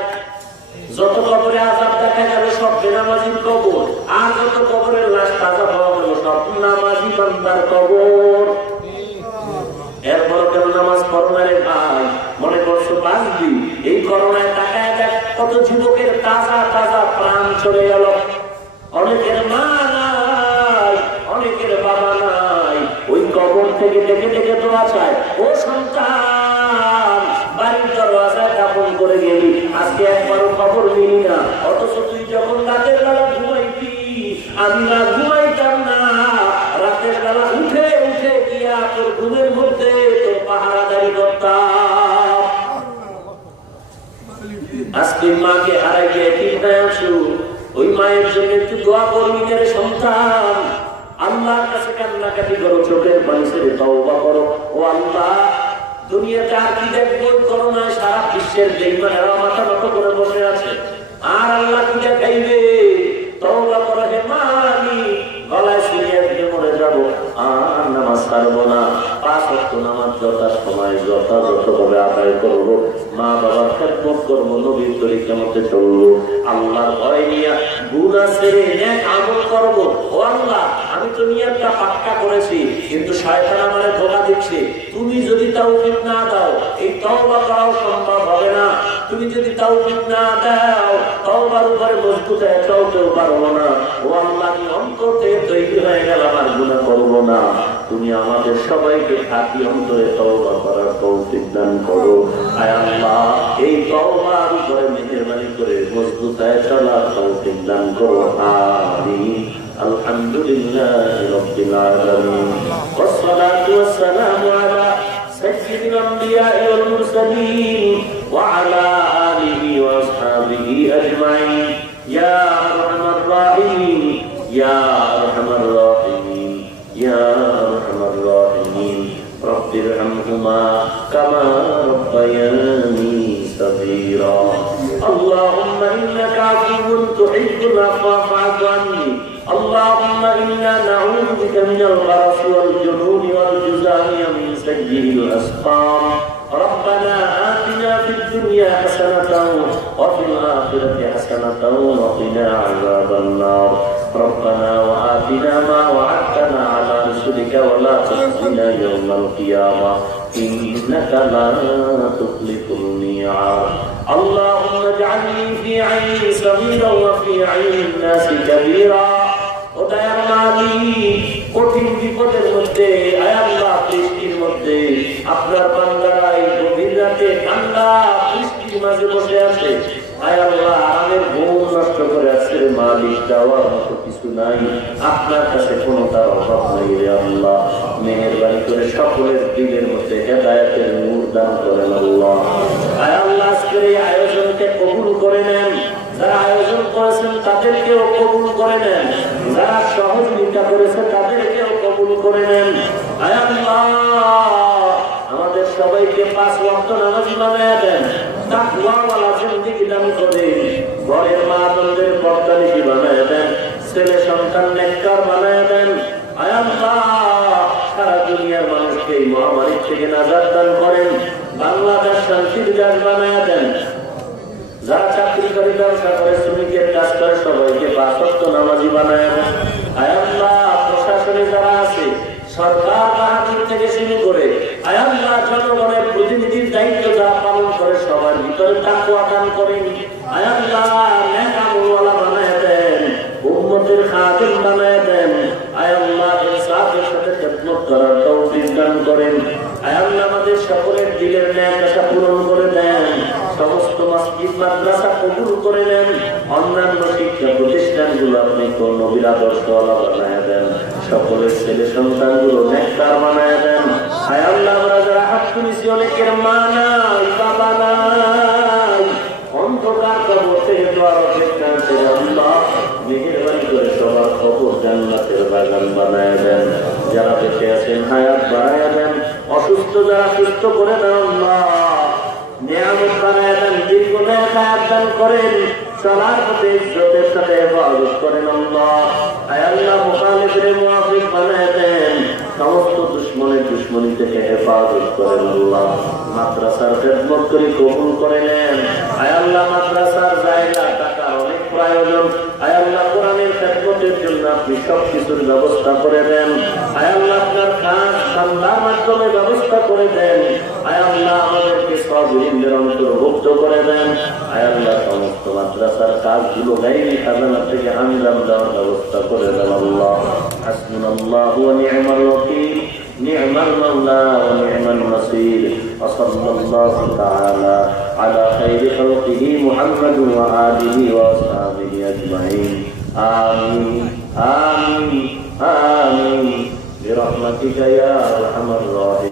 যত কবরে আযাব দেখা গেল সব বেনামাজির কবর, আর যত কবরের লাশ তাজা পাওয়া গেল সব নামাজি বান্দার কবর। এরপর কেন নামাজ পড়ো না রে ভাই? মনে করছো বাঁচবি? এই করোনায় তাকায় দেখ কত যুবকের তাজা তাজা প্রাণ চলে গেল। অনেকের মা নাই, অনেকের বাবা নাই, ওই কবর থেকে দেখে দেখে দোয়া চায়, ও সন্তান বাড়ির দরওয়াজায় দাফন করে গেলি, আজকে একবারও খবর নিলি না। অথচ তুই যখন রাতের বেলা ঘুমাইতি, আমি না ঘুমাইতাম না, রাতের বেলা আজকে মাকে হারাইয়ে এতিম হয়ে আছো, ওই মায়ের জন্য একটু দোয়া করবি রে সন্তান। আল্লাহর কাছে কান্নাকাটি করো, চোখের পানি ছেড়ে তওবা করো। ও আল্লাহ, দুনিয়াতে আর কি দেখবো? করোনায় সারা বিশ্বের বেঈমানেরা মাথা নত করে বসে আছে, আর আল্লাহ কি দেখাইবে? তওবা করো হে মালিক, গলায় ছিঁড়ে দিয়ে মরে যাবো, আর নামাজ ছাড়বো না। 5 ওয়াক্ত নামাজ যথাসময়ে যথাযথভাবে আদায় করবো, মা বাবার খেদমত করবো, নবীর তরিকা মতে চলবো, আল্লাহর ভয় নিয়ে গুনাহ ছেড়ে নেক আমল করবো। ও আল্লাহ, আমি তো নিয়তটা পাক্কা করেছি, কিন্তু শয়তান আমারে ধোঁকা দিচ্ছে। তুমি যদি তাওফিক না দাও, এই তওবা করাও সম্ভব হবে না। তুমি যদি তাওফিক না দাও, তওবার উপরে মজবুত হয়ে চলতেও পারবো না। ও আল্লাহ, আমি অন্তর থেকে তৈরি হয়ে গেলাম, আর গুনাহ করবো না। তুমি আমাদের সবাইকে খাঁটি অন্তরে তওবা করার তৌফিক দান করো। আয় আল্লাহ, এই তওবার উপরে মেহেরবানি করে মজবুত হয়ে চলার তৌফিক দান করো। আমিন। আলহামদুলিল্লাহি রাব্বিল আলামিন, ওয়াসসালাতু ওয়াসসালামু আলা সাইয়্যিদিল আমবিয়া'i ওয়াল মুরসালিন ওয়া আলা আলিহি ওয়া আসহাবিহি আজমাইন। ইয়া আরহামার রাহিমিন, ইয়া আরহামার রাহিমিন, ইয়া আরহামার রাহিমিন। রব্বিরহামহুমা কামা রাব্বায়ানি সাগীরা। আল্লাহুম্মা ইন্নাকা আফুউন তুহিব্বুল আফওয়া ফা'ফু আন্নি। اللهم إنا نعوذ بك من البرص والجنون والجذام ومن سيء الأسقام. ربنا آتنا في الدنيا حسنة وفي الآخرة حسنة وقنا عذاب النار. ربنا وآتنا ما وعدتنا على رسلك ولا تخزنا يوم القيامة إنك لا تخلف الميعاد. اللهم اجعلني في عيني صغيرا وفي عين الناس كبيرا. ও দয়ার মালিক, কঠিন বিপদের মধ্যে, আয় আল্লাহ, বৃষ্টির মধ্যে আপনার বান্দারা এই গভীর রাতে ঠান্ডা বৃষ্টির মাঝে বসে আছে। আয় আল্লাহ, আরামের ঘুম নষ্ট করে আছে মালিক, দেওয়ার মতো কিছু নাই। আপনার কাছে কোনো তার অভাব নেই রে আল্লাহ। মেহেরবানি করে সকলের দিলের মধ্যে হেদায়েতের নূর দান করেন আল্লাহ। আয় আল্লাহ, আজকের এই আয়োজনকে কবুল করে নেন। যারা আয়োজন করেছেন তাদেরকেও কবুল করে নেন, যারা সহযোগিতা করেছে তাদেরকেও কবুল করে নেন। আয় আল্লাহ, আমাদের সবাইকে 5 ওয়াক্ত নামাজি বানায়া দেন, তাকওয়াওয়ালা জিন্দেগি দান করে ঘরের মা বোনদের পর্দানিশী বানায়া দেন, ছেলে সন্তান নেককার বানায়া দেন। আয় আল্লাহ, সারা দুনিয়ার মানুষকে এই মহামারী থেকে নাজাত দান করেন, বাংলাদেশ শান্তির দেশ বানায়া দেন। যারা চাকরি করে, ব্যবসা করে, শ্রমিকের কাজ করে, সবাইকে 5 ওয়াক্ত নামাজি বানায় দেন। আয় আল্লাহ, প্রশাসনে যারা আছে, সরকার বাহাদুর থেকে শুরু করে, আয় আল্লাহ, জনগণের প্রতিনিধির দায়িত্ব যারা পালন করে, সবার ভিতরে তাকওয়া দান করেন। আয় আল্লাহ, নেক আমলওয়ালা বানায় দেন, উম্মতের খাদেম বানায় দেন। আয় আল্লাহ, ইনসাফের সাথে খেদমত করার তৌফিক দান করেন। আয় আল্লাহ, আমাদের সকলের দিলের ন্যায় আশা পূরণ করে দেন। সমস্ত মসজিদ মাদ্রাসা কবুল করে নেন। অন্যান্য শিক্ষা প্রতিষ্ঠানগুলো আপনি কোন নবীর আদর্শওয়ালা বানায় দেন। সকলের ছেলে সন্তানগুলো নেককার বানায় দেন। আয় আল্লাহ, আমরা যারা হাত তুলেছি, অনেকের মা নাই, বাবা নাই, অন্ধকার কবর থেকে দোয়ার অপেক্ষা আছে। আল্লাহ, মেহেরবানি করে সবার কবর জান্নাতের বাগান বানায় দেন। যারা বেঁচে আছেন হায়াত বাড়ায় দেন, অসুস্থ যারা সুস্থ করে দেন। আল্লাহ, নিয়ামত বানায় দেন, দীর্ঘায়ু হায়াত দান করেন, চলার পথে ইজ্জতের সাথে হেফাজত করেন। আল্লাহ, আয় আল্লাহ, মুখালিফের মুআফিক বানায় দেন, সমস্ত দুশমনের দুশমনি থেকে হেফাজত করেন। আল্লাহ, মাদ্রাসার খেদমত করে কবুল করে নেন। আয় আল্লাহ, মাদ্রাসার জায়গা টাকার অনেক প্রয়োজন। আয় আল্লাহ, কোরআনের খেদমতের জন্য আপনি সবকিছুর ব্যবস্থা করে দেন। আয় আল্লাহ, আপনার খাস ঠান্ডার মাধ্যমে ব্যবস্থা করে দেন। আয় আল্লাহ, আমাদেরকে সবিনদের অন্তর্ভুক্ত করে দেন। আয় আল্লাহ, সমস্ত মাদ্রাসার কাজগুলো গায়বী খাজানা থেকে আঞ্জাম দেওয়ার ব্যবস্থা করে দেন। আল্লাহ, হাসবুনাল্লাহু ওয়া নি'মাল ওয়াকিল, নি'মাল মাওলা ওয়া নি'মাল নাসির। ওয়া সাল্লাল্লাহু তাআলা আলা খাইরি খালকিহি মুহাম্মাদ ওয়া আলিহি ওয়া আসহাবিহি আজমাইন। আমিন আমিন আমিন বিরহমাতিকা ইয়া আরহামার রাহিমিন।